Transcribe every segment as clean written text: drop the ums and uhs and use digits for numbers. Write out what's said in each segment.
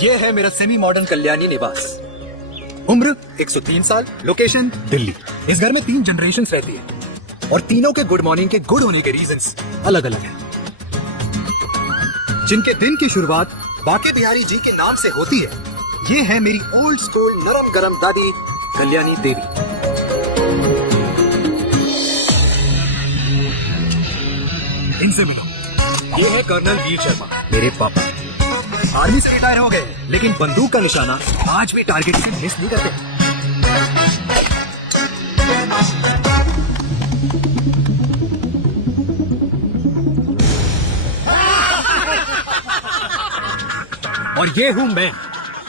ये है मेरा सेमी मॉडर्न कल्याणी निवास। उम्र 103 साल, लोकेशन दिल्ली। इस घर में 3 जनरेशंस रहती है और तीनों के गुड मॉर्निंग के गुड होने के रीजंस अलग अलग हैं। जिनके दिन की शुरुआत बाके बिहारी जी के नाम से होती है, ये है मेरी ओल्ड स्कूल नरम गरम दादी कल्याणी देवी। इनसे मिलो, ये है कर्नल वीर शर्मा, मेरे पापा। आर्मी से रिटायर हो गए, लेकिन बंदूक का निशाना आज भी टारगेट से मिस नहीं करते। और ये हूं मैं,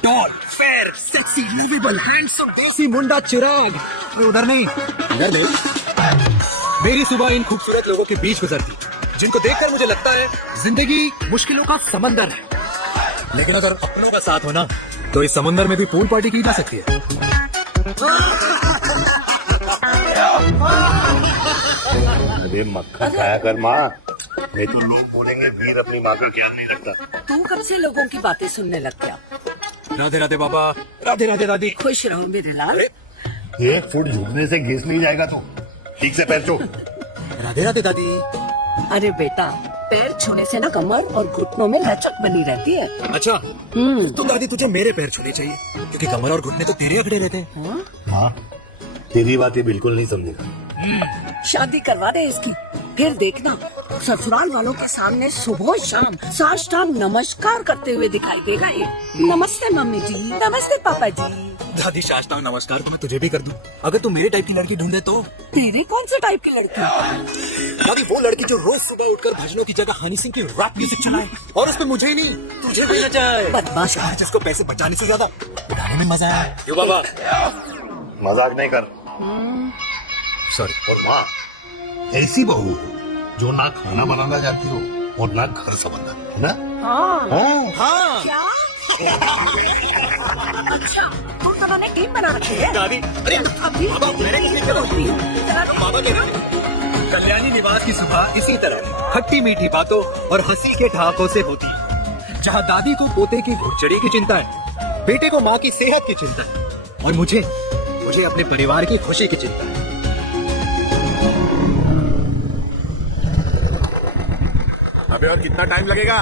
tall, fair, sexy, lovable, handsome, देसी मुंडा चिराग। उधर नहीं, इधर देख। मेरी सुबह इन खूबसूरत लोगों के बीच गुजरती, जिनको देखकर मुझे लगता है जिंदगी मुश्किलों का समंदर है, लेकिन अगर अपनों का साथ हो ना, तो इस समुंदर में भी पूल पार्टी की जा सकती है। अरे मक्खन खाया कर माँ, नहीं तो लोग बोलेंगे वीर अपनी माँ का ख्याल नहीं रखता। तू कब से लोगों की बातें सुनने लग गया? राधे राधे बाबा, राधे राधे दादी। खुश रहो मेरे लाल। एक फुट झुकने से घिस नहीं जाएगा तू, ठीक से पैर छू। राधे राधे दादी। अरे बेटा, पैर छूने से ना कमर और घुटनों में लचक बनी रहती है। अच्छा, तो दादी तुझे मेरे पैर छूने चाहिए, क्योंकि कमर और घुटने तो तेरे अगड़े रहते हैं। हाँ, तेरी बात ये बिल्कुल नहीं समझेगा। शादी करवा दे इसकी, फिर देखना ससुराल वालों के सामने सुबह शाम साष्टांग नमस्कार करते हुए दिखाई देगा ये। नमस्ते मम्मी जी, नमस्ते पापा जी। दादी साष्टांग नमस्कार तो मैं तुझे भी कर दूं, अगर तू मेरे टाइप की लड़की ढूंढे तो। तेरे कौन से टाइप की लड़की? दादी वो लड़की जो रोज सुबह उठकर भजनों की जगह हनी सिंह की रैप म्यूजिक चलाए, और उसमें मुझे ही नहीं तुझे भी नचाए। बदमाश, जिसको पैसे बचाने से ज्यादा उड़ाने में मजा है। क्यों बाबा? मजाक नहीं कर। सॉरी। और माँ, ऐसी बहू जो ना खाना बनाना जानती हो और ना घर संभालना, है ना? हाँ। हाँ क्या? अच्छा, तुम दोनों ने टीम बना रखी है? दादी, अरे अभी बाबा, मैंने किसने क्या बोलती है? बाबा कह रहे हैं, कल्याणी निवास की सुबह इसी तरह खट्टी मीठी बातों और हंसी के ठहाकों से होती है, जहाँ दादी को पोते की घुड़चड़ी की चिंता है, बेटे को माँ की सेहत की चिंता है, और मुझे अपने परिवार की खुशी की चिंता है। अबे और कितना टाइम लगेगा?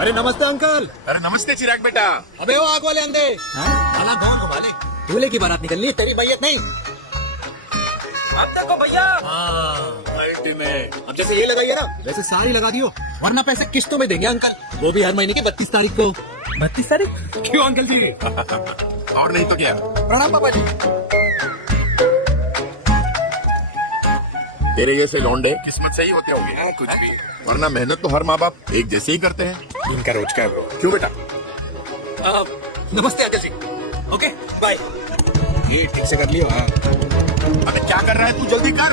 अरे नमस्ते अंकल। अरे नमस्ते चिराग बेटा। अबे वो आग वाले अंधे, साला गाँव घुमा ले। दूल्हे की बारात निकलनी है, तेरी मैयत नहीं। अब देखो भैया, अब जैसे ये लगाइए ना, वैसे सारी लगा दियो, वरना पैसे किस्तों में देंगे अंकल, वो भी हर महीने की 32 तारीख को। 32 तारीख? क्यों अंकल जी? और नहीं तो क्या? प्रणाम पापा जी। तेरे जैसे लौंडे किस्मत से ही होते होंगे। कुछ भी, वरना मेहनत तो हर माँ बाप एक जैसे ही करते हैं। इनका रोज का है ब्रो। क्यों बेटा? नमस्ते अंकल जी। Okay bye. ये ठीक से कर लियो। हाँ। अबे क्या कर रहा है तू? जल्दी कर।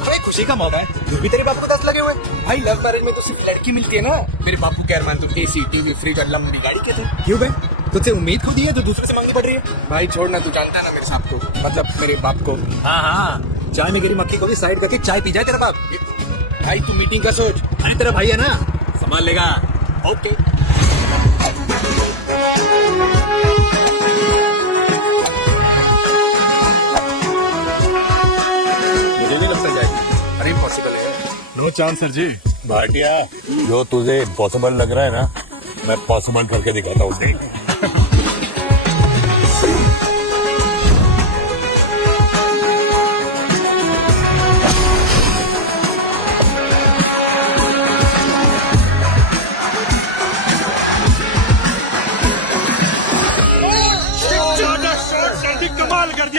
अरे खुशी का मौका है, तू भी तेरे बाप को 10 लगे हुए। भाई लव मैरिज में तो सिर्फ लड़की मिलती है ना। मेरे बाप को क्या मान, तू एसी टीवी फ्रिज और लंबी गाड़ी के थे। क्यों बे, तुझसे उम्मीद खुद ही है जो दूसरे से मांगनी पड़ रही है। भाई छोड़ना, तू जानता है ना मेरे साहब को, मतलब मेरे बाप को। हाँ हाँ, चाय में गिरी मक्खी को भी साइड करके चाय पी जाए तेरा बाप। भाई तू मीटिंग का सोच। अरे तेरा भाई है ना, संभाल लेगा। ओके। मुझे नहीं लगता जाएगी। अरे इम्पॉसिबल है। नो चांस सर जी। भाटिया, जो तुझे इम्पॉसिबल लग रहा है ना, मैं पॉसिबल करके दिखाता हूँ।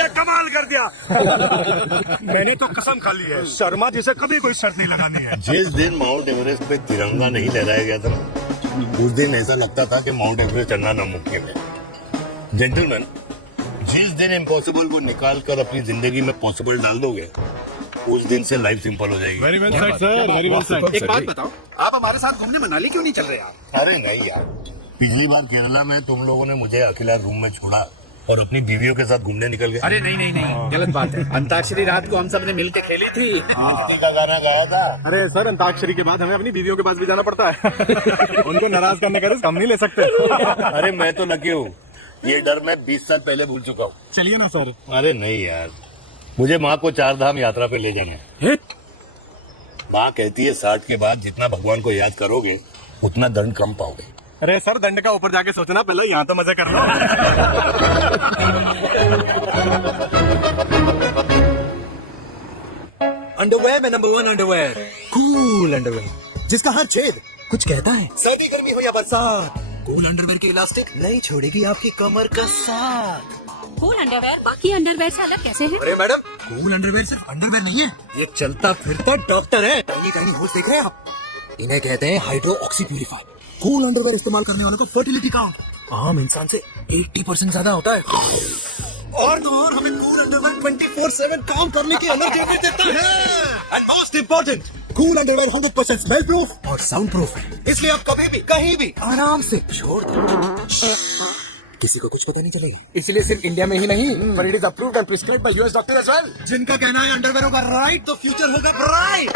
कमाल कर दिया। मैंने तो कसम खा ली है, शर्मा जी से कभी कोई शर्त नहीं लगानी है। जिस दिन माउंट एवरेस्ट पे तिरंगा नहीं लहराया गया था ना, उस दिन ऐसा लगता था कि माउंट एवरेस्ट चढ़ना नामुमकिन है। जेंटलमैन, जिस दिन इम्पॉसिबल को निकाल कर अपनी जिंदगी में पॉसिबल डाल दोगे, उस दिन से लाइफ सिंपल हो जाएगी। Very well said sir, very well said. एक बात बताओ, आप हमारे साथ घूमने मनाली क्यों नहीं चल रहे आप? अरे नहीं यार, पिछली बार केरला में तुम लोगों ने मुझे अकेला रूम में छोड़ा और अपनी बीवियों के साथ घूमने निकल गए। अरे नहीं नहीं नहीं, गलत बात है। अंताक्षरी रात को हम सब ने मिलके खेली थी। किसकी का गाना गाया था? अरे सर, अंताक्षरी के बाद हमें अपनी बीवियों के पास भी जाना पड़ता है। उनको नाराज करने का रिस्क हम नहीं ले सकते। अरे मैं तो लकी हूँ, ये डर मैं 20 साल पहले भूल चुका हूँ। चलिए ना सर। अरे नहीं यार, मुझे माँ को 4 धाम यात्रा पे ले जाना है। माँ कहती है 60 के बाद जितना भगवान को याद करोगे उतना दंड कम पाओगे। अरे सर, दंड का ऊपर जाके सोचना, पहले यहाँ तो मजा कर लो। अंडरवेयर में नंबर 1 अंडरवेयर, कूल अंडरवेयर, जिसका हर छेद कुछ कहता है। सर्दी गर्मी हो या बरसात, कूल अंडरवेयर की इलास्टिक नहीं छोड़ेगी आपकी कमर का साथ। कूल अंडरवेयर बाकी अंडरवेयर से अलग कैसे है? अरे मैडम, कूल अंडरवेयर सिर्फ अंडरवेयर नहीं है, ये चलता फिरता डॉक्टर है। टाइनी टाइनी होल्स देख रहे हैं आप? इन्हें कहते हैं hydro oxy purifier. Cool underwear इस्तेमाल करने वालों का फर्टिलिटी काउंट आम इंसान से 80% ज्यादा होता है। और तो और हमें कूल अंडरवेयर 24/7 काम करने की एनर्जी भी देता है। And most important, cool underwear 100% smell proof और साउंड प्रूफ है, इसलिए आप कभी भी कहीं भी आराम से छोड़ दो, किसी को कुछ पता नहीं चलेगा। इसलिए सिर्फ इंडिया में ही नहीं, पर it is approved and prescribed by US doctor as well. जिनका कहना है अंडरवेयर होगा राइट तो फ्यूचर होगा bright.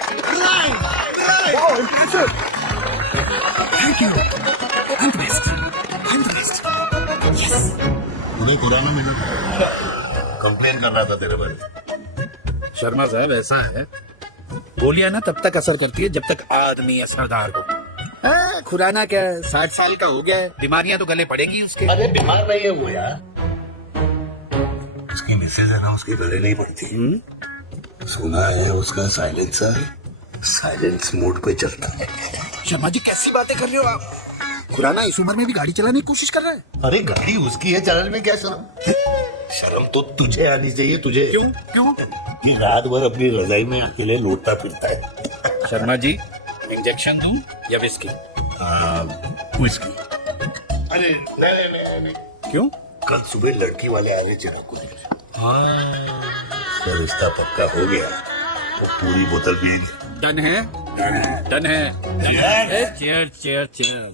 Thank you. I'm the best. I'm the best. Yes. उन्हें कुराना मिला, कंप्लेन कर रहा था तेरे बारे। शर्मा साहब, ऐसा है, गोलियां ना तब तक असर करती है जब तक आदमी असरदार हो। खुराना क्या 60 साल का हो गया है, बीमारियां तो गले पड़ेगी उसके। अरे बीमार नहीं है वो यार, उसकी मिसेज है ना, उसकी गले नहीं पड़ती। सुना है उसका साइलेंसर साइलेंस मोड पे चलता है। शर्मा जी, कैसी बातें कर रहे हो आप? खुराना इस उम्र में भी गाड़ी चलाने की कोशिश कर रहा है। अरे गाड़ी उसकी है, चलाने में क्या शर्म? शर्म तो तुझे आनी चाहिए। तुझे क्यों क्यों? कि रात भर अपनी रजाई में अकेले लौटता फिरता है। शर्मा जी, इंजेक्शन दूं या विस्की? विस्की। अरे नहीं, क्यों? कल सुबह लड़की वाले आने चिराग को तो रिश्ता पक्का हो गया तो पूरी बोतल पिएंगे। डन है, डन है। Chair chair chair.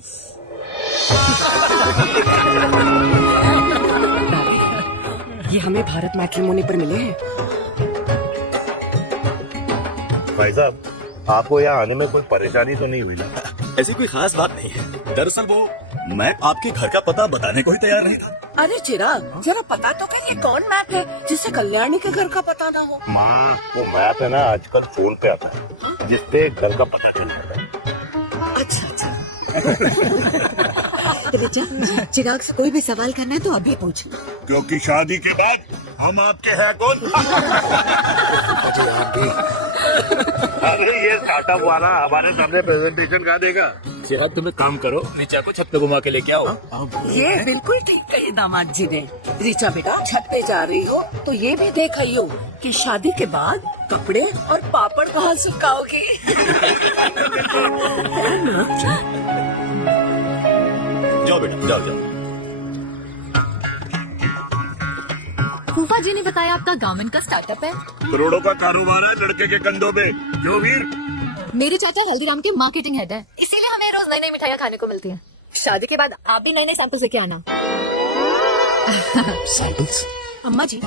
ये हमें भारत मैट्रिमोनी पर मिले हैं। भाई साहब, आपको यहाँ आने में कोई परेशानी तो नहीं हुई ना? ऐसी कोई खास बात नहीं है। दरअसल वो मैं आपके घर का पता बताने को ही तैयार नहीं था। अरे चिराग, जरा पता तो कर, ये कौन मैप है जिससे कल्याणी के घर का पता ना हो? माँ, वो मैप है ना आजकल फोन पे आता है, जिसपे घर का पता चल जाता है। अच्छा अच्छा। रिचा, चिराग से कोई भी सवाल करना है तो अभी पूछ। क्योंकि शादी के बाद हम आपके हैं कौन? अरे ये स्टार्टअप वाला हमारे सामने प्रेजेंटेशन कहाँ देगा? चिराग, तुम एक काम करो, रिचा को छत पे घुमा के लेके आओ। ये बिल्कुल ठीक कही दामाद जी ने। रिचा बेटा, छत पे जा रही हो तो ये भी देख आइयो कि शादी के बाद कपड़े और पापड़ कहाँ सुखाओगी। जाओ बेटा, जाओ जाओ। फूफा जी ने बताया आपका गारमेंट का स्टार्टअप है। करोड़ों का कारोबार है लड़के के कंधों पे। जो वीर, मेरे चाचा हल्दीराम के मार्केटिंग हेड है, इसीलिए हमें रोज नई नई मिठाइयाँ खाने को मिलती हैं। शादी के बाद आप भी नए नए सैंपल लेके आना। सैंपल्स? अम्मा जी,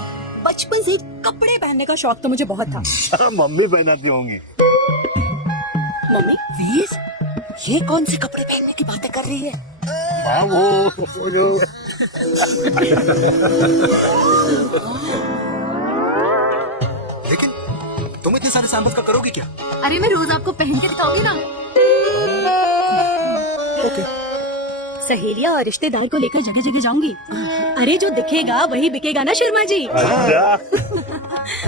बचपन से कपड़े पहनने का शौक तो मुझे बहुत था। मम्मी पहनाती होंगी। मम्मी, वीर, ये कौन से कपड़े पहनने की बातें कर रही है? हाँ, वो जो लेकिन तुम इतने सारे सैंपल्स का करोगी क्या? अरे मैं रोज आपको पहन के दिखाऊंगी ना। ओके। सहेलियां और रिश्तेदार को लेकर जगह जगह जाऊंगी। अरे जो दिखेगा वही बिकेगा ना शर्मा जी।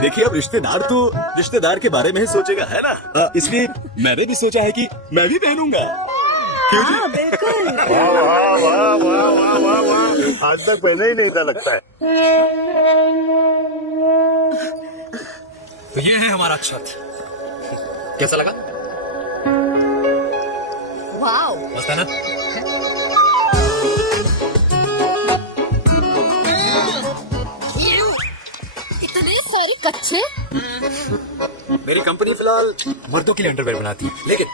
देखिए, अब रिश्तेदार तो रिश्तेदार के बारे में ही सोचेगा, है ना? इसलिए मैंने भी सोचा है कि मैं भी पहनूंगा। हाँ बिल्कुल। वाह वाह वाह वाह वाह वाह वाह, आज तक पहले ही नहीं था लगता है। तो ये है हमारा छत, कैसा लगा? वाओ, मस्त है ना? इतने सारे कच्चे। मेरी कंपनी फिलहाल मर्दों के लिए अंडरवेयर बनाती है, लेकिन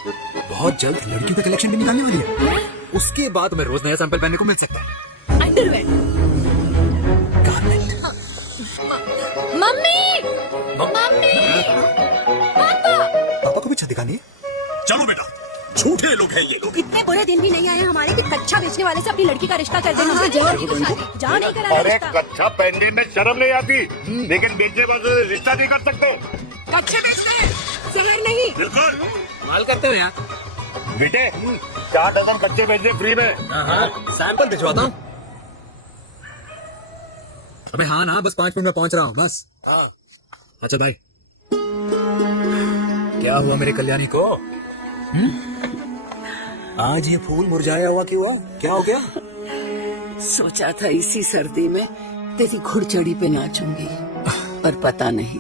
बहुत जल्द लड़कियों का कलेक्शन भी निकालने वाली है। उसके बाद मैं रोज नया सैंपल पहनने को मिल सकता है। अंडरवेयर कहा मम्मी मम्मी पापा को भी छत दिखानी है? चलो बेटा, झूठे लोग हैं ये लोग। इतने बुरे दिन भी नहीं आए हमारे कि कच्चा बेचने वाले से अपनी लड़की का रिश्ता कर देना। जा नहीं करा अरे रिश्ता। कच्चा पहनने में शर्म नहीं आती, लेकिन बेचने वाले से रिश्ता नहीं कर सकते। कच्चे बेचते हैं, जहर नहीं। बिल्कुल माल करते हो यार। बेटे, 4 डजन कच्चे बेचने फ्री में। सैंपल भिजवाता हूँ। अबे हाँ ना, बस 5 मिनट में पहुंच रहा हूँ बस। अच्छा भाई, क्या हुआ मेरे कल्याणी को? आज ये फूल मुरझाया हुआ क्यों हुआ? क्या हो गया? सोचा था इसी सर्दी में तेरी घुड़चढ़ी पे नाचूंगी, पर पता नहीं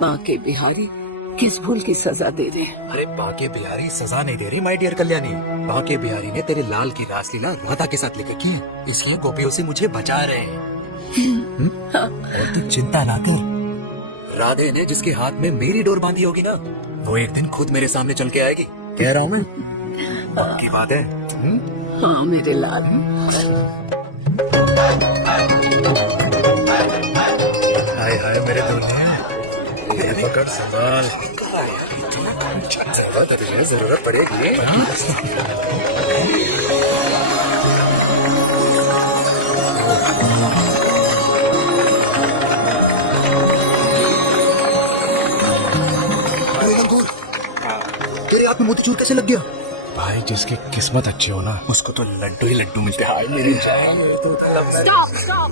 बांके बिहारी किस भूल की सजा दे रहे हैं। अरे बांके बिहारी सजा नहीं दे रही माय डियर कल्याणी। बांके बिहारी ने तेरे लाल की रासलीला राधा के साथ लेके की है, इसलिए गोपियों से मुझे बचा रहे हैं। और तू चिंता ना कर, राधे ने जिसके हाथ में मेरी डोर बांधी होगी ना, वो एक दिन खुद मेरे सामने चल के आएगी। कह रहा हूँ मैं, पक्की बात है। हाँ मेरे लाल। हाय हाय मेरे दुल्हन, ये पकड़ संभाल, तुझे जरूरत पड़ेगी। तेरे हाथ में मोतीचूर कैसे लग गया? भाई जिसकी किस्मत अच्छी हो ना, उसको तो लड्डू ही लड्डू मिलते हैं। हाय मेरे जान। Stop stop.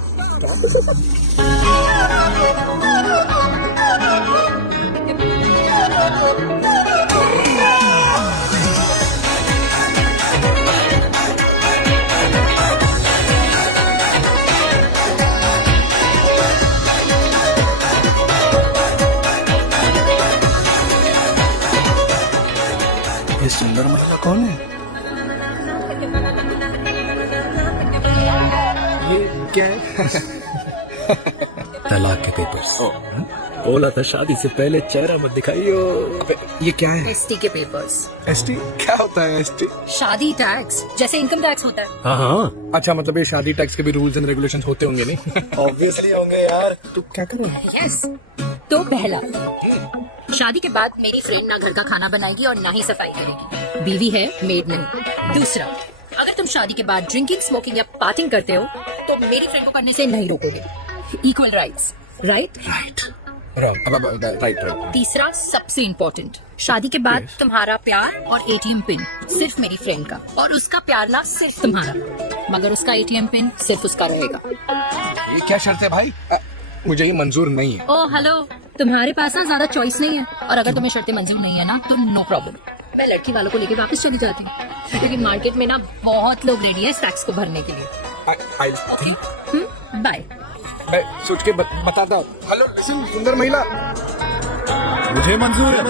ये सुंदर महिला कौन है? ये क्या है? तलाक के पेपर्स। बोला था शादी से पहले चेहरा मत दिखाइयो। अबे ये क्या है? एसटी के पेपर्स। एसटी क्या होता है? एसटी? शादी टैक्स, जैसे इनकम टैक्स होता है। हाँ हाँ, अच्छा मतलब ये शादी टैक्स के भी रूल्स एंड रेगुलेशन होते होंगे नहीं? ऑब्वियसली होंगे यार। तू क्या करे? यस। तो पहला, शादी के बाद मेरी फ्रेंड ना घर का खाना बनाएगी और ना ही सफाई करेगी, बीवी है मेड नहीं। दूसरा, अगर तुम शादी के बाद ड्रिंकिंग, स्मोकिंग या पार्टिंग करते हो तो मेरी फ्रेंड को करने से नहीं रोकोगे। Equal rights, right? Right right. तीसरा, सबसे इम्पोर्टेंट, शादी के बाद तुम्हारा प्यार और एटीएम पिन सिर्फ मेरी फ्रेंड का, और उसका प्यार ना सिर्फ तुम्हारा, मगर उसका एटीएम पिन सिर्फ उसका रहेगा। ये क्या शर्त है भाई? मुझे ये मंजूर नहीं है। ओ हेलो, तुम्हारे पास ना ज्यादा चॉइस नहीं है, और अगर तुम्हें शर्तें मंजूर नहीं है ना तो नो प्रॉब्लम, मैं लड़की वालों को लेके वापस चली जाती हूँ, क्योंकि मार्केट में ना बहुत लोग रेडी है टैक्स को भरने के लिए। बाय। मैं सोच के बताता हूँ। हेलो लिसन, सुंदर महिला, मुझे मंजूर है।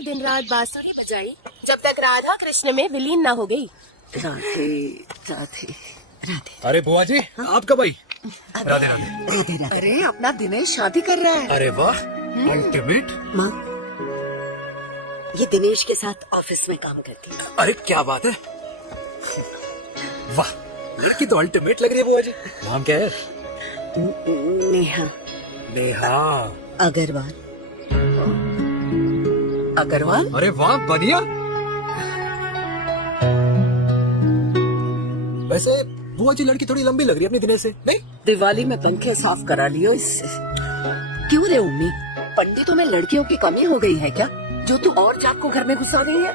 दिन रात बांसुरी बजाई जब तक राधा कृष्ण में विलीन ना हो गई। राधे राधे राधे। अरे बुआ जी, आप कब आई? राधे राधे। अरे अपना दिनेश शादी कर रहा है। अरे वाह, अल्टीमेट। माँ, ये दिनेश के साथ ऑफिस में काम करती है। अरे क्या बात है, वाह, लड़की तो अल्टीमेट लग रही है बुआ जी। नाम क्या है? नेहा नेहा अग्रवाल। अग्रवाल। अरे वाह, बढ़िया। वैसे बुआ जी लड़की थोड़ी लंबी लग रही है अपने दिनेश से, नहीं? दिवाली में पंखे साफ करा लियो इससे। क्यों रे उम्मी, पंडितों में लड़कियों की कमी हो गई है क्या, जो तू और जात को घर में घुसा रही है?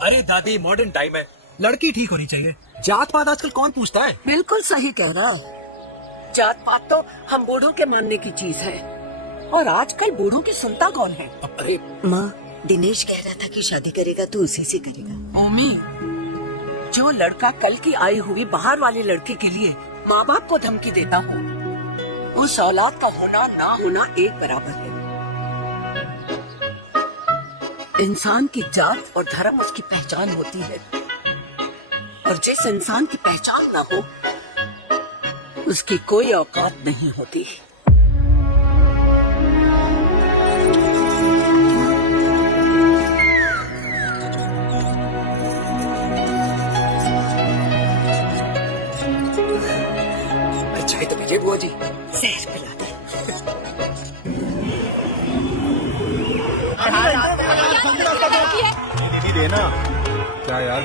अरे दादी, मॉडर्न टाइम है, लड़की ठीक होनी चाहिए। जात पात आजकल कौन पूछता है? बिल्कुल सही कह रहा है। जात पात तो हम बूढ़ों के मानने की चीज है, और आजकल बूढ़ों की सुनता कौन है? अरे माँ, दिनेश कह रहा था कि शादी करेगा तो उसी से करेगा। उम्मी, जो लड़का कल की आई हुई बाहर वाली लड़की के लिए माँ बाप को धमकी देता हो, उस औलाद का होना ना होना एक बराबर है। इंसान की जात और धर्म उसकी पहचान होती है, और जिस इंसान की पहचान ना हो उसकी कोई औकात नहीं होती। चाय तो पीजिए बुआ जी। जहर पिला दे। देना क्या यार,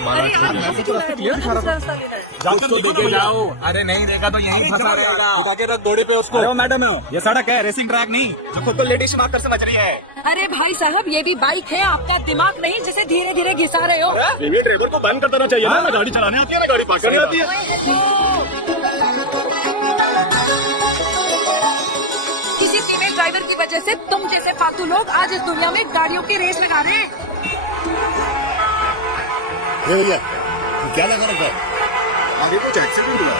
लेके जाओ। अरे नहीं देगा तो यहीं फंसा रहेगा। उठा के रख घोड़े पे उसको। अरे मैडम, ये सड़क है, रेसिंग ट्रैक नहीं जो खुद को लेडीज मार कर समझ रही है। अरे भाई साहब, ये भी बाइक है, आपका दिमाग नहीं जिसे धीरे धीरे घिसा रहे हो। ये ड्राइवर को बंद कर देना चाहिए ना गाड़ी चलाने आती है ना गाड़ी पार्क करने आती है। किसी फीमेल ड्राइवर की वजह से तुम जैसे फालतू लोग आज इस दुनिया में गाड़ियों की रेस लगा रहे हैं। ये भैया क्या लगा रखा है? आगे कुछ एक्सीडेंट हुआ।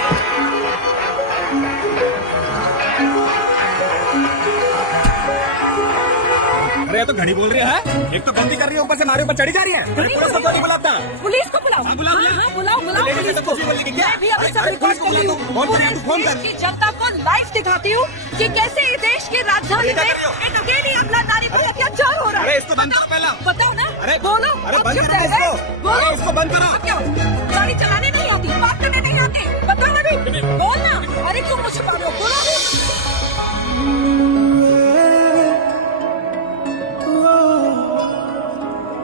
अरे तो घड़ी बोल रही है, एक तो गंदी कर रही है, ऊपर से हमारे ऊपर चढ़ी जा रही है। पुलिस को क्यों नहीं बुलाता? पुलिस को बुलाओ। बुलाओ, हाँ, बुलाओ पुलिस को। मैं भी अभी सब रिकॉर्ड कर रही हूँ। पूरी देश की जनता को लाइव दिखाती हूँ कि कैसे इस देश की राजधानी में एक अकेली अबला नारी पर अत्याचार हो रहा है। अरे इसको बंद करो पहला। बताओ ना। अरे बोलो। अरे बंद करो इसको। बोलो। अरे इसको बंद करो। क्यों? गाड़ी चलाने नहीं आती, बात करने नहीं आती। बताओ ना भी। बोल ना। अरे क्यों मुझे पागल? बोलो भी।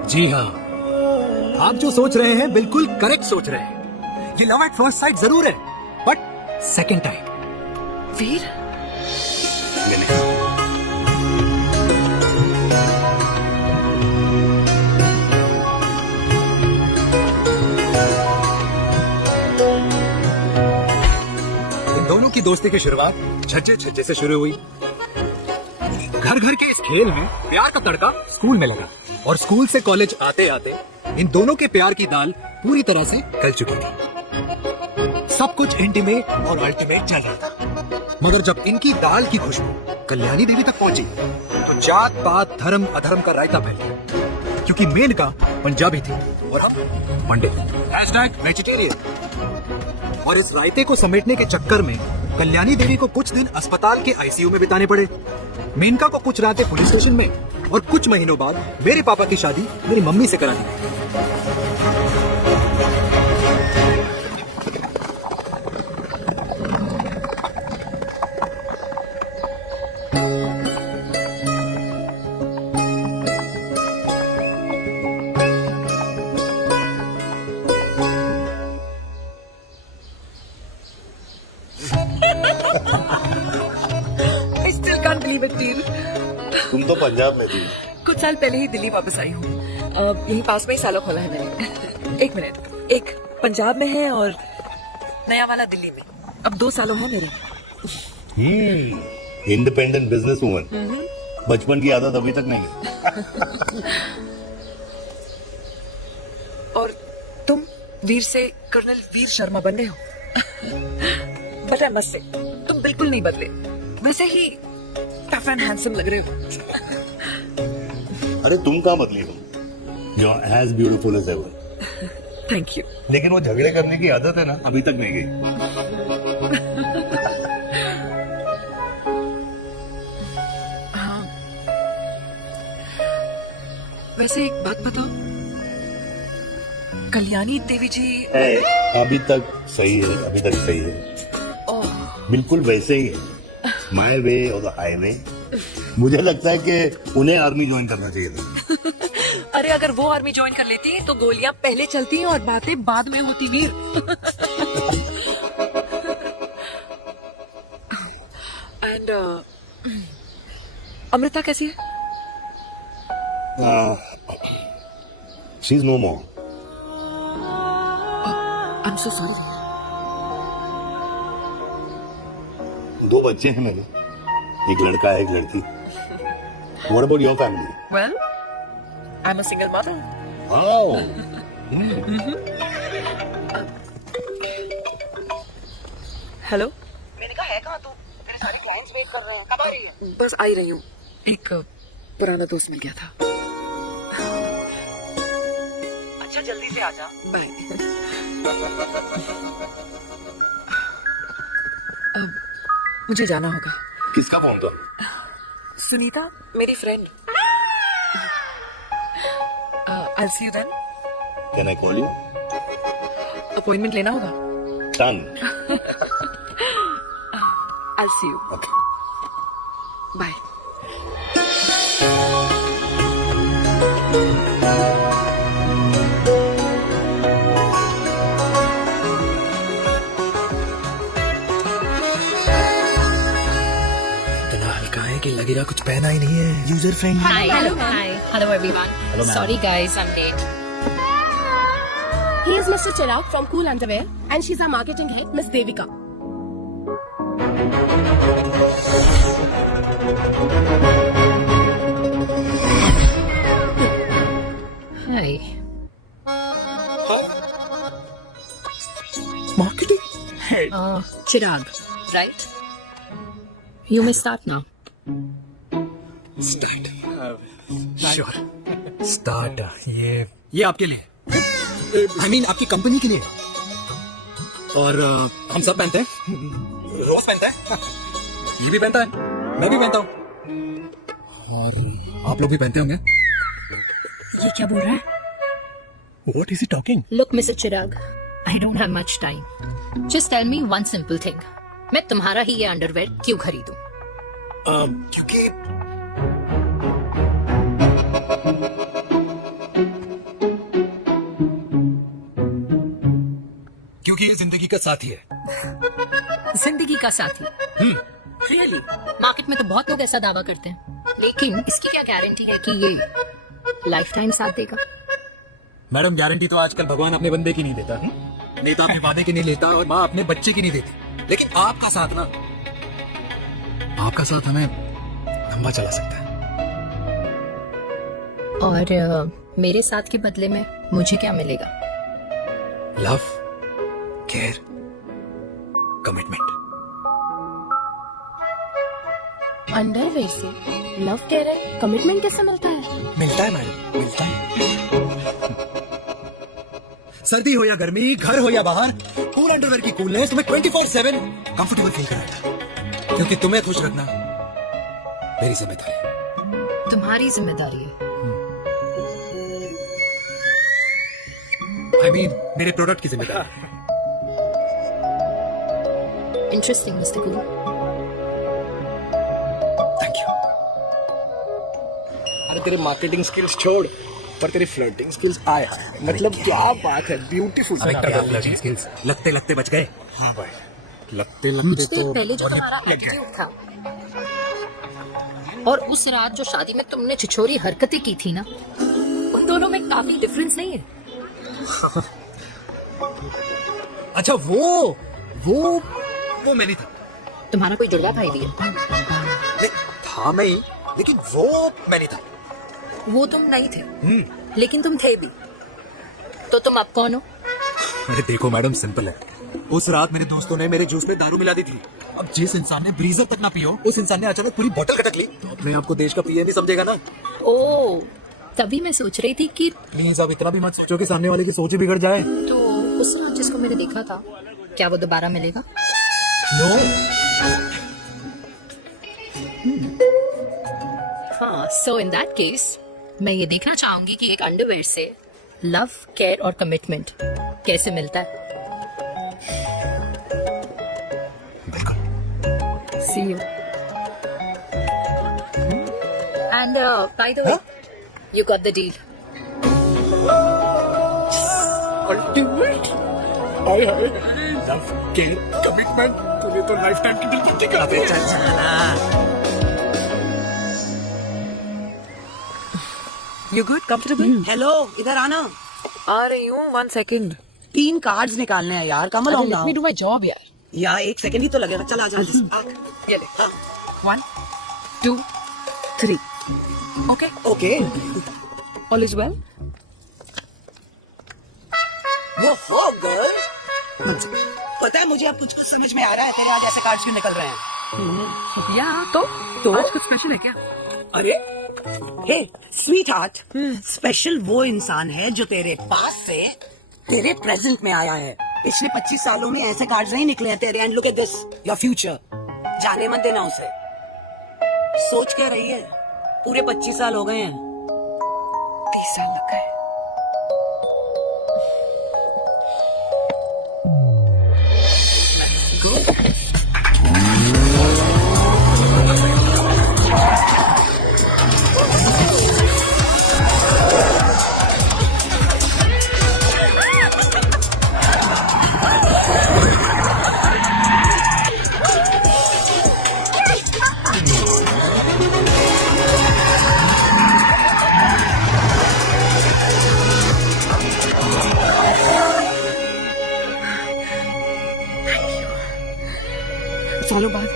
जी हाँ, आप जो सोच रहे हैं बिल्कुल करेक्ट सोच रहे हैं। ये लव एट फर्स्ट साइट जरूर है, बट सेकंड टाइम। वीर, इन दोनों की दोस्ती की शुरुआत छज्जे छज्जे से शुरू हुई। घर घर के इस खेल में प्यार का तड़का स्कूल में लगा, और स्कूल से कॉलेज आते आते इन दोनों के प्यार की दाल पूरी तरह से गल चुकी थी। सब कुछ इंटीमेट और अल्टीमेट चल रहा था, मगर जब इनकी दाल की खुशबू कल्याणी देवी तक पहुंची तो जात पात धर्म अधर्म का रायता फैल गया, क्योंकि मेनका पंजाबी थी और हम पंडित। वेजिटेरियन। और इस रायते को समेटने के चक्कर में कल्याणी देवी को कुछ दिन अस्पताल के आईसीयू में बिताने पड़े, मेनका को कुछ रातें पुलिस स्टेशन में, और कुछ महीनों बाद मेरे पापा की शादी मेरी मम्मी से करा दी। I still can't believe it, dear. तुम तो पंजाब में थी। कुछ साल पहले ही दिल्ली वापस आई हूँ। यहीं पास में ही सालों खोला है मैंने। एक मिनट, एक पंजाब में है और नया वाला दिल्ली में। अब 2 सालों है मेरे। Independent business woman. बचपन की आदत अभी तक नहीं है। और तुम वीर से कर्नल वीर शर्मा बन गए हो। बता मत से, तुम बिल्कुल नहीं बदले, वैसे ही टफ एंड हैंडसम लग रहे हो। अरे तुम कहाँ बदली हो? You are as beautiful as ever. Thank you. लेकिन वो झगड़े करने की आदत है ना, अभी तक नहीं गई। हाँ, वैसे एक बात बताओ, कल्याणी देवी जी अभी तक सही है, अभी तक सही है। बिल्कुल वैसे ही है। माय वे और द हाईवे। मुझे लगता है कि उन्हें आर्मी ज्वाइन करना चाहिए था। अरे अगर वो आर्मी ज्वाइन कर लेती तो गोलियां पहले चलती और बातें बाद में होती वीर। एंड अमृता कैसी है? She is no more. I am so sorry. 2 बच्चे हैं मेरे, एक लड़का है, एक लड़की। What about your family? Well, I'm a single mother. Wow. Hello. मैंने कहा है कहाँ तू? तेरे सारे क्लाइंट्स वेट कर रहे हैं, कब आ रही है? बस आ ही रही हूँ। एक पुराना दोस्त मिल गया था। अच्छा जल्दी से आ जा। बाय। अब मुझे जाना होगा। किसका फोन था? सुनीता, मेरी friend. I'll see you then. Can I call you? Appointment लेना होगा। Done. I'll see you. Okay. Bye. इतना हल्का है कि लगेगा कुछ पहना ही नहीं है। User friendly. Hi. Hello everyone. Sorry guys, I'm late. He is Mr. Chirag from Cool Underwear and she's our marketing head, Miss Devika. Hi. Marketing. Chirag, right? You may start now. Start. Sure. Start. ये आपके लिए। I mean आपकी company के लिए। और हम सब पहनते हैं। रोज पहनता है। ये भी पहनता है। मैं भी पहनता हूँ। और आप लोग भी पहनते होंगे। ये क्या बोल रहा है? What is he talking? Look, Mr. Chirag, I don't have much time. Just tell me one simple thing. मैं तुम्हारा ही ये अंडरवेयर क्यों खरीदूं? क्योंकि ये जिंदगी का साथी है। जिंदगी का साथी। Really? मार्केट में तो बहुत लोग ऐसा दावा करते हैं, लेकिन इसकी क्या गारंटी है कि ये लाइफ टाइम साथ देगा? मैडम, गारंटी तो आजकल भगवान अपने बंदे की नहीं देता। नेता अपने वादे की नहीं लेता और माँ अपने बच्चे की नहीं देती। लेकिन आपका साथ ना, आपका साथ हमें लंबा चला सकता है। और मेरे साथ के बदले में मुझे क्या मिलेगा? Love, care, commitment. अंडरवेयर से लव केयर है, कमिटमेंट कैसे मिलता है? मिलता है मैडम, मिलता है। सर्दी हो या गर्मी, घर हो या बाहर, कूल अंडरवेयर की कूलनेस तुम्हें 24/7 कंफर्टेबल फील कराता है। क्योंकि तुम्हें खुश रखना मेरी जिम्मेदारी है। तुम्हारी जिम्मेदारी है। I mean, मेरे प्रोडक्ट की जिम्मेदारी। Interesting mister cool. Thank you. अरे तेरे मार्केटिंग स्किल्स छोड़, पर तेरी फ्लर्टिंग स्किल्स आए। मतलब क्या बात है, ब्यूटीफुल। स्किल्स लगते लगते बच गए। हाँ भाई, लगते मुझसे लगते तो पहले जो तुम्हारा एटीट्यूड था और उस रात जो शादी में तुमने छिछोरी हरकतें की थी ना, उन दोनों में काफी डिफरेंस नहीं है? अच्छा, वो मैं नहीं था। तुम्हारा कोई जुड़वा भाई भी है? नहीं, था मैं ही, लेकिन वो मैं नहीं था। वो तुम नहीं थे, लेकिन तुम थे भी। तो तुम अब कौन हो? अरे देखो मैडम, सिंपल है। उस रात मेरे दोस्तों ने मेरे जूस में दारू मिला दी थी। अब जिस इंसान ने ब्रीजर तक ना पियो, उस इंसान ने अचानक पूरी बोतल खटक ली, तो अपने आप को देश का पीएम ही समझेगा ना। ओ, तभी मैं सोच रही थी कि प्लीज अब इतना भी मत सोचो कि सामने वाले की सोच ही बिगड़ जाए। तो उस रात जिसको मैंने देखा था, क्या वो दोबारा मिलेगा? नो। हाँ, सो इन दैट केस मैं ये देखना चाहूंगी कि एक अंडरवेयर से लव, केयर और कमिटमेंट कैसे मिलता है। See you. And by the way, you got the deal. Ultimate. Hi hi, love, care, commitment. तूने तो लाइफ टाइम की दिल पट्टी कर दी है। You good? Comfortable? हेलो, इधर आना। आ रही हूँ। 1 second. 3 कार्ड्स निकालने हैं यार, कमल Let me do my job यार। यार 1 सेकंड ही तो लगेगा। चल आजा। ये ले। 1, 2, 3. Okay. Okay. All is well. वो हो गर्ल, पता है मुझे अब कुछ समझ में आ रहा है। तेरे आज ऐसे कार्ड्स क्यों निकल रहे हैं? या तो आज कुछ स्पेशल है क्या? अरे हे स्वीट हार्ट, स्पेशल वो इंसान है जो तेरे पास से तेरे प्रेजेंट में आया है। पिछले 25 सालों में ऐसे कार्ड्स नहीं निकले हैं तेरे। And look at this, your future. जाने मत देना उसे। सोच क्या रही है? पूरे 25 साल हो गए हैं। 30 साल लग गए। सालों बाद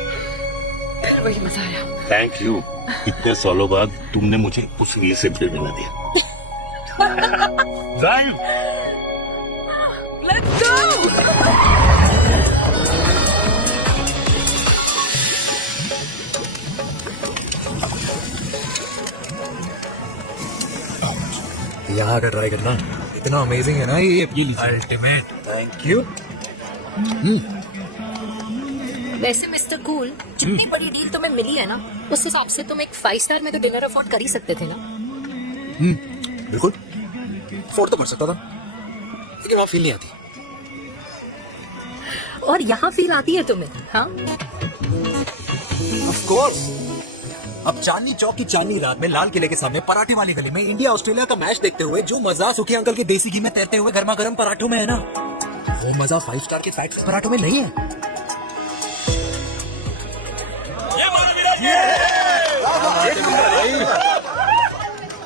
फिर वही मजा आया। Thank you. इतने सालों बाद तुमने मुझे उस वीर से फिर मिला दिया। Let's go! यहाँ आकर ट्राई करना, इतना अमेजिंग है ना ये अल्टीमेट। Thank you. वैसे मिस्टर कूल, जितनी बड़ी डील तुम्हें मिली है ना, उस हिसाब से तुम एक 5 स्टार में तो डिनर अफोर्ड कर ही सकते थे ना। बिल्कुल अफोर्ड तो कर सकता था, लेकिन वहाँ फील नहीं आती। और यहाँ फील आती है तुम्हें? हाँ, ऑफ कोर्स। अब चांदनी चौक की चांदनी रात में लाल किले के सामने पराठे वाली गली में इंडिया ऑस्ट्रेलिया का मैच देखते हुए जो मजा सुखी अंकल के देसी घी में तैरते हुए गर्मा गर्म पराठों में है ना, वो मजा 5 स्टार के फैट पराठों में नहीं है।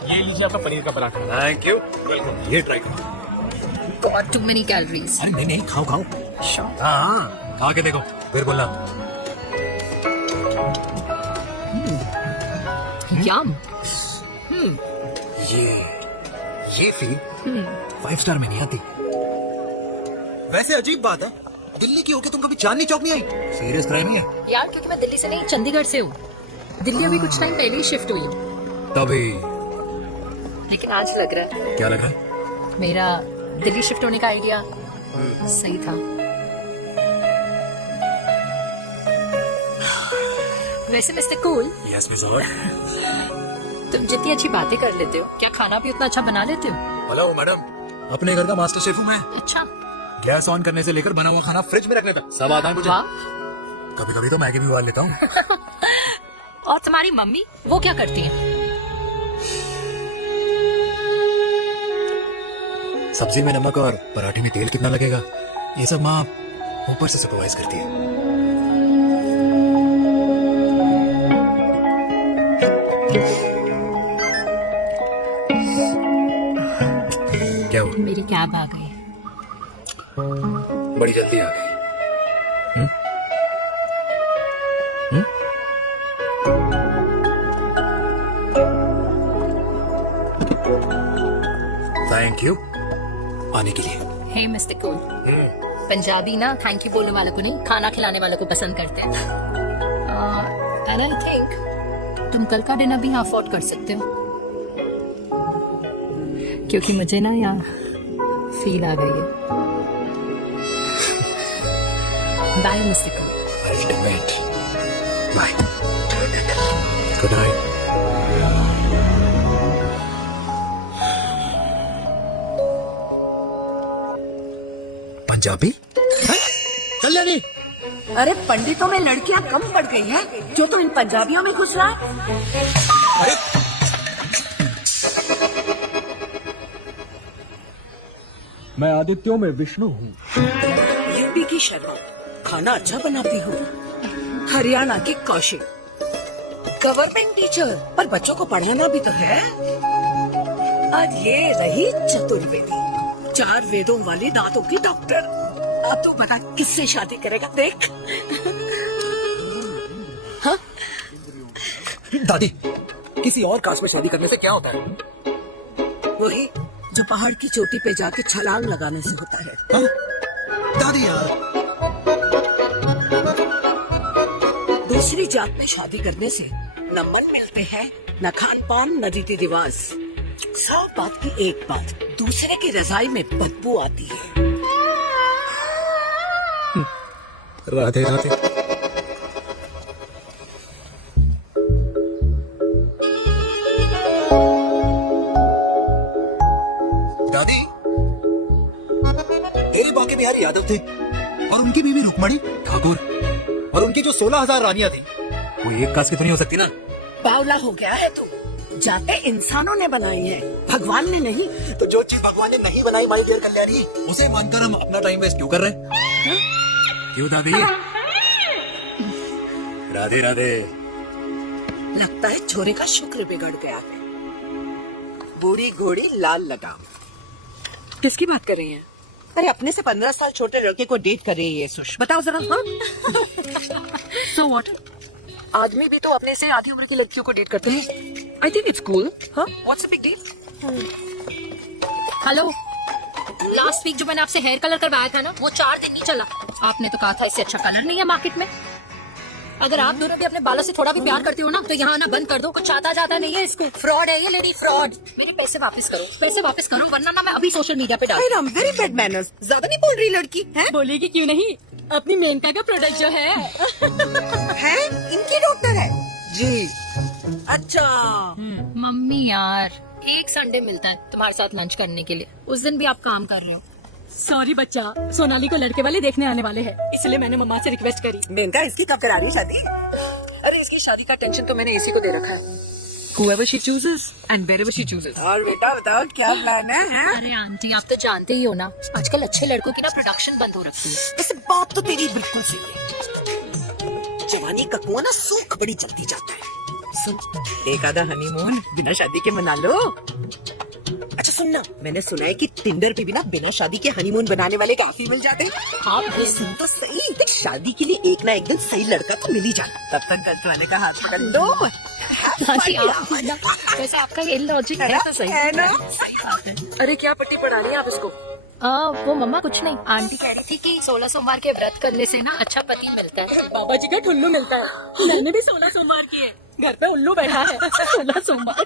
ये लीजिए आपका पनीर का पराठा। Thank you, welcome. ये ट्राई करो। Got too many calories. अरे नहीं नहीं, खाओ खाओ। Sure. हाँ, खा के देखो फिर बोलना। यम। ये फील 5 स्टार में नहीं आती। वैसे अजीब बात है, दिल्ली की होके तुम कभी चांदनी चौक नहीं आई? सीरियस क्राइम नहीं है यार, क्योंकि मैं दिल्ली से नहीं, चंडीगढ़ से हूँ। दिल्ली अभी कुछ टाइम पहले ही शिफ्ट हुई हूँ। तभी। लेकिन आज लग रहा है क्या लग रहा है? मेरा दिल्ली शिफ्ट होने का आइडिया सही था। वैसे मिस्टर कूल, यस मिस और तुम जितनी अच्छी बातें कर लेते हो, क्या खाना भी उतना अच्छा बना लेते हो? हेलो मैडम, अपने घर का मास्टर शेफ हूँ मैं। अच्छा, गैस ऑन करने से लेकर बना हुआ खाना फ्रिज में रखने तक सब आता है मुझे। वाह। कभी कभी तो मैगी भी उबाल लेता हूँ। और तुम्हारी मम्मी, वो क्या करती हैं? सब्जी में नमक और पराठे में तेल कितना लगेगा, ये सब माँ ऊपर से सुपरवाइज करती है। क्या हुआ? मेरी कैब आ गई। बड़ी जल्दी आ गई। थैंक यू आने के लिए। हे मिस्टर कूल, पंजाबी ना थैंक यू बोलने वालों को नहीं, खाना खिलाने वालों को पसंद करते हैं। एंड आई थिंक तुम कल का डिनर भी यहाँ अफोर्ड कर सकते हो, क्योंकि मुझे ना यहाँ फील आ गई है। Bye mister cool. Ultimate. Bye. Good night. Punjabi? Kalyani, अरे पंडितों में लड़कियां कम पड़ गई हैं, जो तो इन पंजाबियों में घुस रहा है। मैं आदित्यों में विष्णु हूँ। यूपी की शर्मा, खाना अच्छा बनाती हूँ। हरियाणा की कौशिक, गवर्नमेंट टीचर, पर बच्चों को पढ़ाना भी तो है। और ये रही चतुर्वेदी, 4 वेदों वाली दांतों की डॉक्टर। अब तू बता किससे शादी करेगा? देख। हाँ? दादी, किसी और कास्ट में शादी करने से क्या होता है? वही जो पहाड़ की चोटी पे जाके छलांग लगाने से होता है। हाँ? दादी यार, दूसरी जात में शादी करने से न मन मिलते हैं, न खान पान, न रीति रिवाज। 100 बात की एक बात, दूसरे की रजाई में बदबू आती है। राधे राधे। मेरे बाके बिहारी यादव थे और उनकी बीवी रुक्मणी ठाकुर और उनकी जो 16,000 रानियां थी वो एक कास्ट की तो नहीं हो सकती ना। बावला हो गया है तू। जाते इंसानों ने बनाई है, भगवान ने नहीं। तो जो चीज भगवान ने नहीं बनाई माई डियर कल्याणी, उसे मानकर हम अपना टाइम वेस्ट क्यों कर रहे हैं? क्यों दादी? राधे राधे। लगता है छोरे का शुक्र बिगड़ गया है। बूढ़ी घोड़ी लाल लगाम। किसकी बात कर रही हैं? अरे अपने से 15 साल छोटे लड़के को डेट कर रही है सुष। बताओ जरा। हाँ सो व्हाट? आदमी भी तो अपने से आधी उम्र की लड़कियों को डेट करते हैं। I think it's cool. हाँ what's the big deal? Hello, last week जो मैंने आपसे हेयर कलर करवाया था ना, वो 4 दिन नहीं चला। आपने तो कहा था इससे अच्छा कलर नहीं है मार्केट में। अगर आप दोनों भी अपने बालों से थोड़ा भी प्यार करते हो ना, तो यहाँ आना बंद कर दो। कुछ आता जाता नहीं है इसको। फ्रॉड है ये लेडी, फ्रॉड। मेरे पैसे वापस करो, पैसे वापस करो, वरना ना मैं अभी सोशल मीडिया पे डाल। Very bad manners. ज्यादा नहीं बोल रही लड़की है? बोलेगी क्यों नहीं? अपनी मेनका का प्रोडक्ट जो है है इनकी डॉक्टर है जी। अच्छा मम्मी यार, एक संडे मिलता है तुम्हारे साथ लंच करने के लिए, उस दिन भी आप काम कर रहे हो। सॉरी बच्चा, सोनाली को लड़के वाले देखने आने वाले हैं, इसलिए मैंने मम्मा से रिक्वेस्ट करी। मेनका इसकी कब करा रही शादी? अरे इसकी शादी का टेंशन तो मैंने इसी को दे रखा है। Whoever she chooses and wherever she chooses. और बेटा बताओ क्या प्लान है? अरे आंटी, आप तो जानते ही हो ना, आजकल अच्छे लड़कों की ना प्रोडक्शन बंद हो रखी है। वैसे बात तो तेरी बिल्कुल सही है। जवानी का कुआं ना सूख बड़ी जल्दी जाता है। सुन, एक आधा हनीमून बिना शादी के मना लो। अच्छा सुनना, मैंने सुना है कि टिंडर पे भी ना बिना शादी के हनीमून बनाने वाले काफी मिल जाते हैं। आप भी सुन तो सही, देख शादी के लिए एक ना एक दिन सही लड़का तो मिल ही जाए। तब तक गलत वाले का हाथ पकड़ लो। आंटी, आप वैसे आपका ये लॉजिक है तो सही है ना? अरे क्या पट्टी पढ़ानी है आप इसको? वो मम्मा कुछ नहीं, आंटी कह रही थी कि 16 सोमवार के व्रत करने से ना अच्छा पति मिलता है। बाबा जी का ठुल्लू मिलता है। मैंने भी 16 सोमवार किए, घर पे उल्लू बैठा है। 16 सोमवार।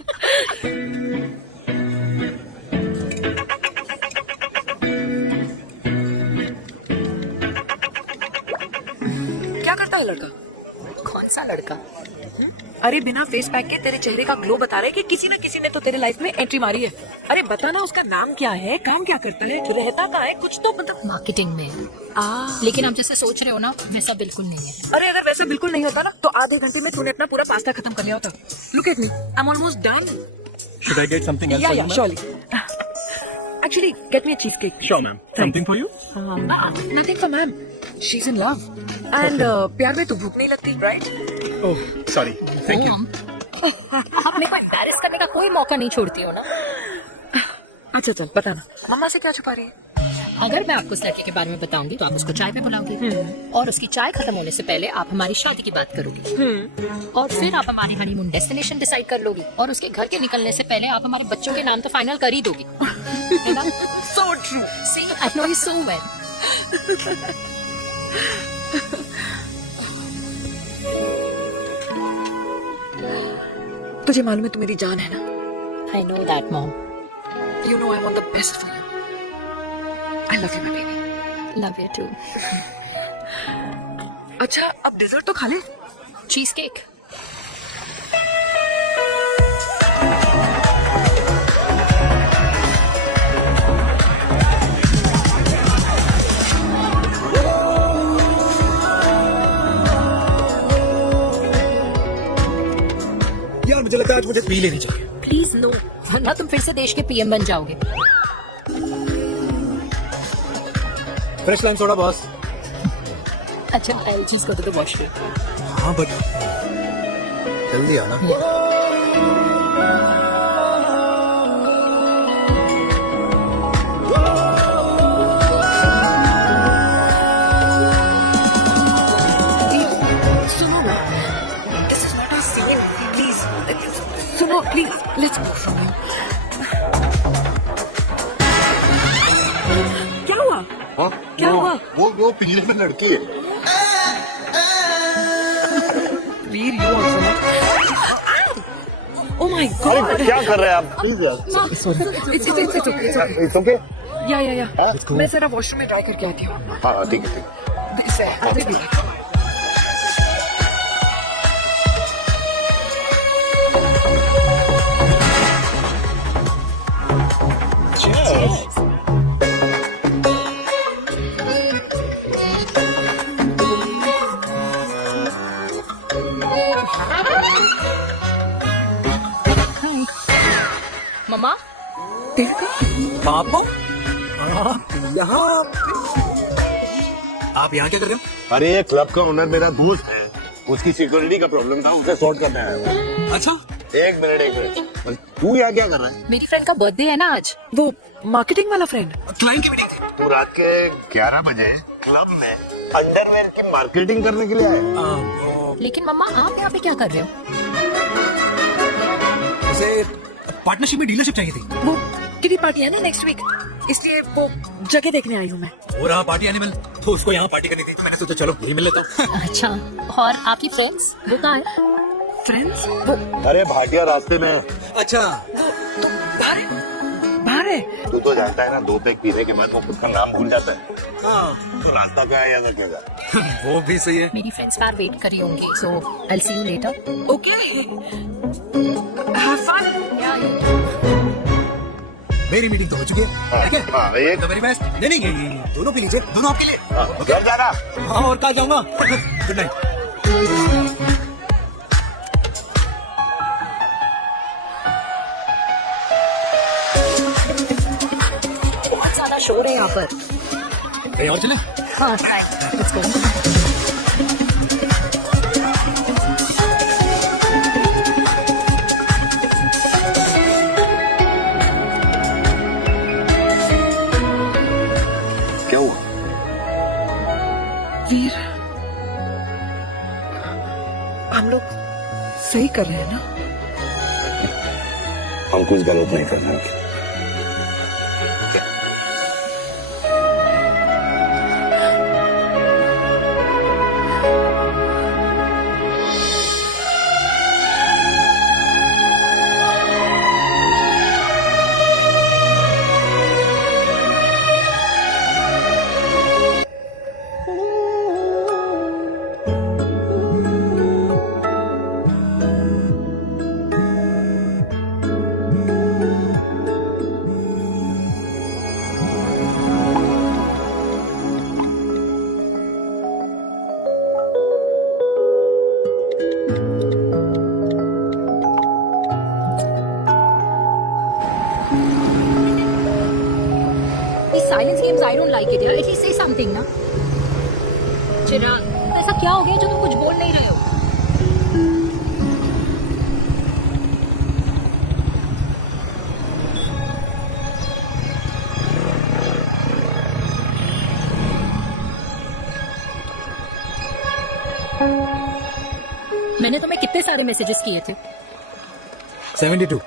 क्या करता है लड़का? कौन सा लड़का? अरे बिना फेस पैक के तेरे चेहरे का ग्लो बता रहा है कि किसी न किसी ने तो तेरे लाइफ में एंट्री मारी है। अरे बता ना, उसका नाम क्या है, काम क्या करता है, रहता कहाँ है, कुछ तो मतलब। मार्केटिंग में। लेकिन आप जैसे सोच रहे हो ना, वैसा बिल्कुल नहीं है। अरे अगर वैसा बिल्कुल नहीं होता ना, तो आधे घंटे में तूने अपना पूरा पास्ता खत्म कर लिया होता। Look at me, I am almost done. Should I get something else Yeah, for yeah, you, surely. Actually, get me a cheesecake. Sure, ma'am. Something for you? Nothing for ma'am. She's in love. And प्यार में तो भूख नहीं लगती, right? Oh, sorry. Thank you. आप मेरे को embarrass करने का कोई मौका नहीं छोड़ती हो ना। अच्छा चल बताना, मम्मा से क्या छुपा रही है? अगर मैं आपको उस लड़के के बारे में बताऊंगी तो आप उसको चाय पे बुलाओगी, और उसकी चाय खत्म होने से पहले आप हमारी शादी की बात करोगी, और फिर आप हमारी हनीमून डेस्टिनेशन डिसाइड कर लोगी, और उसके घर के निकलने से पहले आप हमारे बच्चों के नाम तो फाइनल कर ही दोगी। है ना? So true. See, I know you so well. तुझे मालूम है तू मेरी जान है ना? I know that, Mom. You know I want the best for you. I love you, my baby. Love you too. अच्छा अब डिजर्ट तो खा ले। Cheese cake. यार मुझे लगता है आज मुझे पी लेनी चाहिए। प्लीज नो, वरना तुम फिर से देश के पीएम बन जाओगे। Fresh lime soda boss. अच्छा, एलजीज को तो वॉशरूम। हाँ बट जल्दी आना। सुनो ना, this is not a scene. Please, सुनो please, let's go from here. क्या हुआ? हाँ? क्या हुआ? वो पिंजरे में लड़की है। वीर, you also not. Oh my God. अरे क्या कर रहे हैं आप? प्लीज यार। It's okay. It's okay? या मैं जरा वॉशरूम में ट्राई करके आती हूँ। हाँ ठीक है ठीक है। इससे आगे भी Cheers. आप यहाँ आप यहाँ क्या कर रहे हो? अरे ये क्लब का ओनर मेरा दोस्त है, उसकी सिक्योरिटी का प्रॉब्लम था, उसे सॉर्ट करने आया हूँ। अच्छा, एक मिनट, तू यहाँ क्या कर रहा है? मेरी फ्रेंड का बर्थडे है ना आज। वो मार्केटिंग वाला फ्रेंड। क्लाइंट की मीटिंग थी। तू रात के 11 बजे क्लब में अंडरवेयर की मार्केटिंग करने के लिए आया? लेकिन मम्मा आप यहाँ पे क्या कर रहे हो? उसे पार्टनरशिप में डीलरशिप चाहिए थी। वो किटी पार्टी है ना नेक्स्ट वीक, इसलिए वो जगह देखने आई हूँ मैं। वो रहा पार्टी एनिमल, तो उसको यहाँ पार्टी करनी थी, तो मैंने सोचा चलो यही मिल लेता हूँ। अच्छा, और आपकी फ्रेंड्स वो कहाँ है? फ्रेंड्स वो अरे भाटिया रास्ते में। अच्छा, बाहर है। तू तो जानता है ना, 2 पैक पीने के बाद वो खुद का नाम भूल जाता है। तो रास्ता क्या है याद रखेगा। वो भी सही है। मेरी फ्रेंड्स बाहर वेट कर रही होंगी, so I see you later. Okay, have fun. मेरी मीटिंग तो हो चुकी है, ठीक है? हाँ, एक तो मेरी बेस्ट। नहीं नहीं, ये दोनों पी लीजिए, दोनों आपके लिए। घर जा रहा। हाँ, और कहाँ जाऊंगा? Good night. बहुत ज्यादा शोर है यहाँ पर। कहीं और चले? हाँ, लेट्स गो। क्या हुआ? वीर, हम लोग सही कर रहे हैं ना? हम कुछ गलत नहीं कर रहे। Silence games, I don't like it यार। At least say something ना। चिराग, ऐसा क्या हो गया जो तुम कुछ बोल नहीं रहे हो? मैंने तुम्हें कितने सारे मैसेजेस किए थे? 72।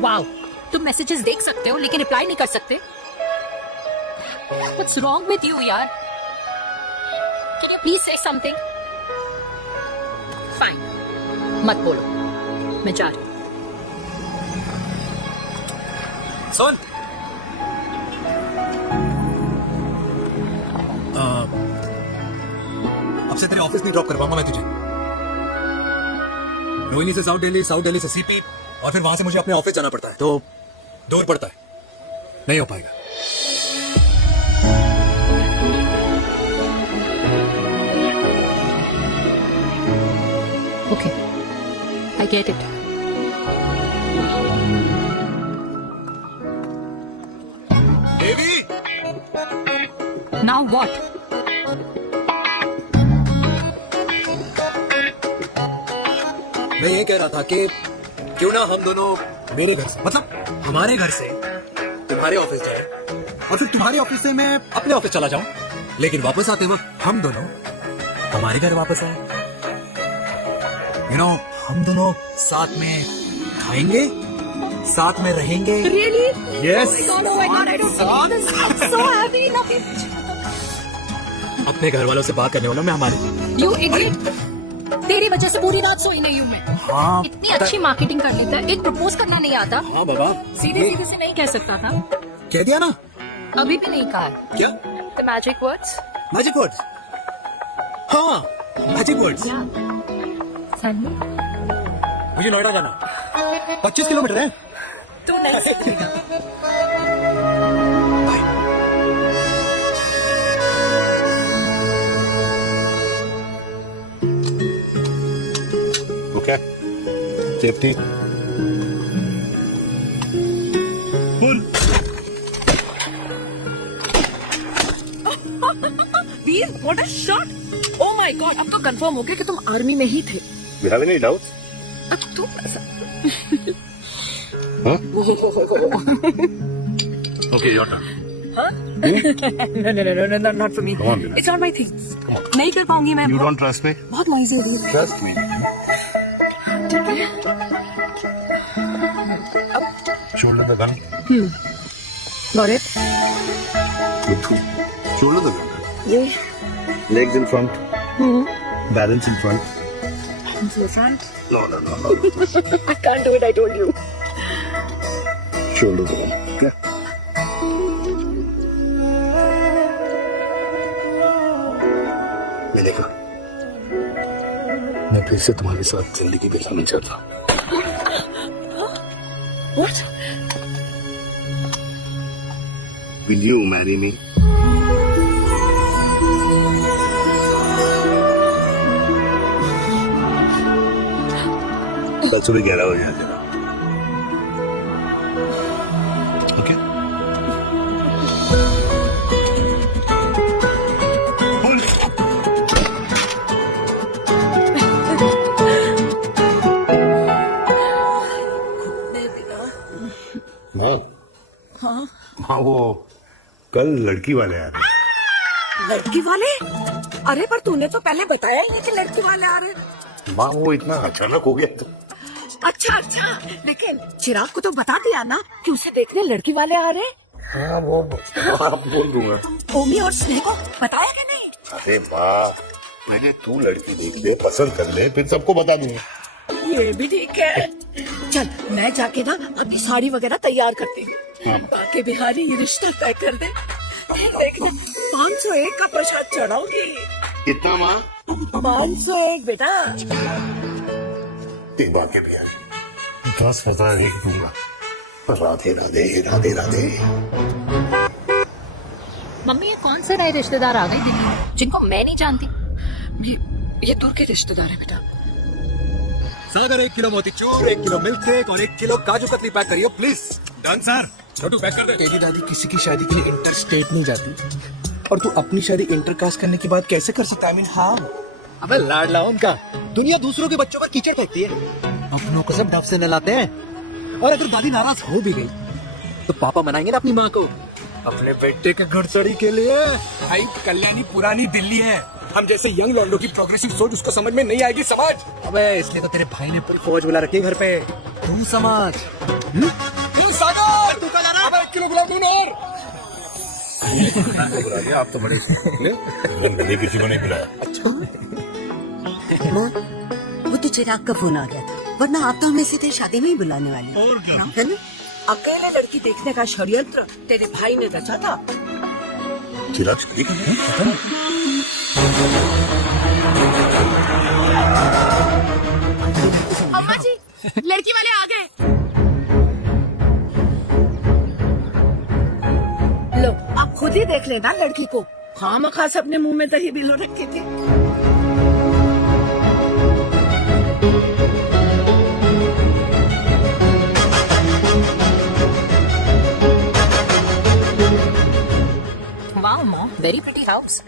वाओ, तुम मैसेजेस देख सकते हो लेकिन रिप्लाई नहीं कर सकते? What's wrong with you, यार? Can you please say something? Fine. मत बोलो, मैं जा रही हूँ। सुन, अब से तेरे ऑफिस नहीं ड्रॉप करवाऊंगा मैं तुझे। रोहिणी से साउथ दिल्ली से सीपी, और फिर वहां से मुझे अपने ऑफिस जाना पड़ता है, तो दूर पड़ता है, नहीं हो पाएगा। Okay, I get it. Devi, Now what? मैं ये कह रहा था कि क्यों ना हम दोनों मेरे घर से, मतलब हमारे घर से तुम्हारे ऑफिस जाए, और फिर तुम्हारे ऑफिस से मैं अपने ऑफिस चला जाऊं, लेकिन वापस आते वक्त हम दोनों हमारे घर वापस आए। हम दोनों साथ में खाएंगे, साथ में रहेंगे। Really? Yes. Oh my God, I don't believe this. I'm so happy. Love it. अपने घर वालों से बात करने वालों में हमारे। You idiot. तेरी वजह से पूरी रात सोई नहीं हूँ मैं। हाँ, इतनी अच्छी मार्केटिंग कर लेता है, एक प्रपोज करना नहीं आता। हाँ बाबा, सीधे से नहीं कह सकता था। कह दिया ना। अभी भी नहीं कहा। क्या? The magic words. Magic words? हाँ, मैजिक वर्ड्स। सन्नी, मुझे नोएडा जाना, 25 किलोमीटर है। तू नहीं समझेगा। Okay, safety. Veer what a shot. Oh my God, अब तो कंफर्म हो गया कि तुम आर्मी में ही थे। You have any doubts? अब तुम Okay, your turn. no, not for me. Come on, Vinay. It's not my thing. नहीं कर पाऊंगी मैं। You don't trust me? बहुत नॉइज़ी हो रही है। Trust me. Shoulder the gun. Got it? Shoulder the gun. ये Legs in front. Balance in front. into the front. No. I can't do it, I told you. Shoulder the gun. Okay. मैंने कहा मैं फिर से तुम्हारे साथ जिंदगी बिताना चाहता हूँ। What? Will you marry me? कल सुबह 11 बजे आ जाना। ओके? हाँ वो कल लड़की वाले आ रहे हैं। लड़की वाले? अरे पर तूने तो पहले बताया ही नहीं कि लड़की वाले आ रहे हैं। माँ वो इतना अचानक हो गया तो अच्छा, लेकिन चिराग को तो बता दिया ना कि उसे देखने लड़की वाले आ रहे हैं। हाँ वो आप बोल दूंगा। ओमी और स्नेह को बताया कि नहीं? अरे माँ पहले तू लड़की देख ले, पसंद कर ले, फिर सबको बता दूंगा। ये भी ठीक है। चल मैं जाके ना अभी साड़ी वगैरह तैयार करती हूँ। बाकी बिहारी ये रिश्ता तय कर दे। देखना 501 का प्रसाद चढ़ाओगी। कितना माँ? 501 बेटा। एक बाकी भी 10,000 लिख दूंगा। राधे राधे राधे राधे। मम्मी ये कौन से नए रिश्तेदार आ गए दिल्ली जिनको मैं नहीं जानती? ये दूर के रिश्तेदार है बेटा। सागर 1 किलो मोतीचूर, 1 किलो मिल्क केक और 1 किलो काजू कतली पैक करियो please. Done sir. Chhotu pack कर दे। तेरी दादी किसी की शादी के लिए इंटर स्टेट नहीं जाती और तू अपनी शादी इंटर कास्ट करने के बाद कैसे कर सकता है? I mean, how? अबे लाडला उनका, दुनिया दूसरों के बच्चों पर कीचड़ फेंकती है, अपनों को सब ढफ से नहलाते हैं। और अगर दादी नाराज हो भी गई तो पापा मनाएंगे ना अपनी माँ को अपने बेटे के घुड़सड़ी के लिए। भाई कल्याणी पुरानी दिल्ली है, हम जैसे यंग लॉन्डो की प्रोग्रेसिव सोच उसको समझ में नहीं आएगी। समझ? अबे इसलिए तो तेरे भाई ने पूरी फौज बुला रखी है घर पे। तू समझ। सागर तू क्या जा रहा है? अबे 1 किलो गुलाब जामुन और। आप तो बड़े किसी को नहीं बुलाया। वो तो चिराग का फोन आ गया था, वरना आप तो हमें सीधे शादी में ही बुलाने वाली। और क्या? है ना? अकेले लड़की देखने का षड्यंत्र तेरे भाई ने रचा था। चिराग शादी कर रहे हैं? अम्मा जी लड़की वाले आ गए। लो आप खुद ही देख लेना लड़की को। खामखास अपने मुंह में दही बिलो रखी थी। वाह मॉम, वेरी प्रिटी हाउस।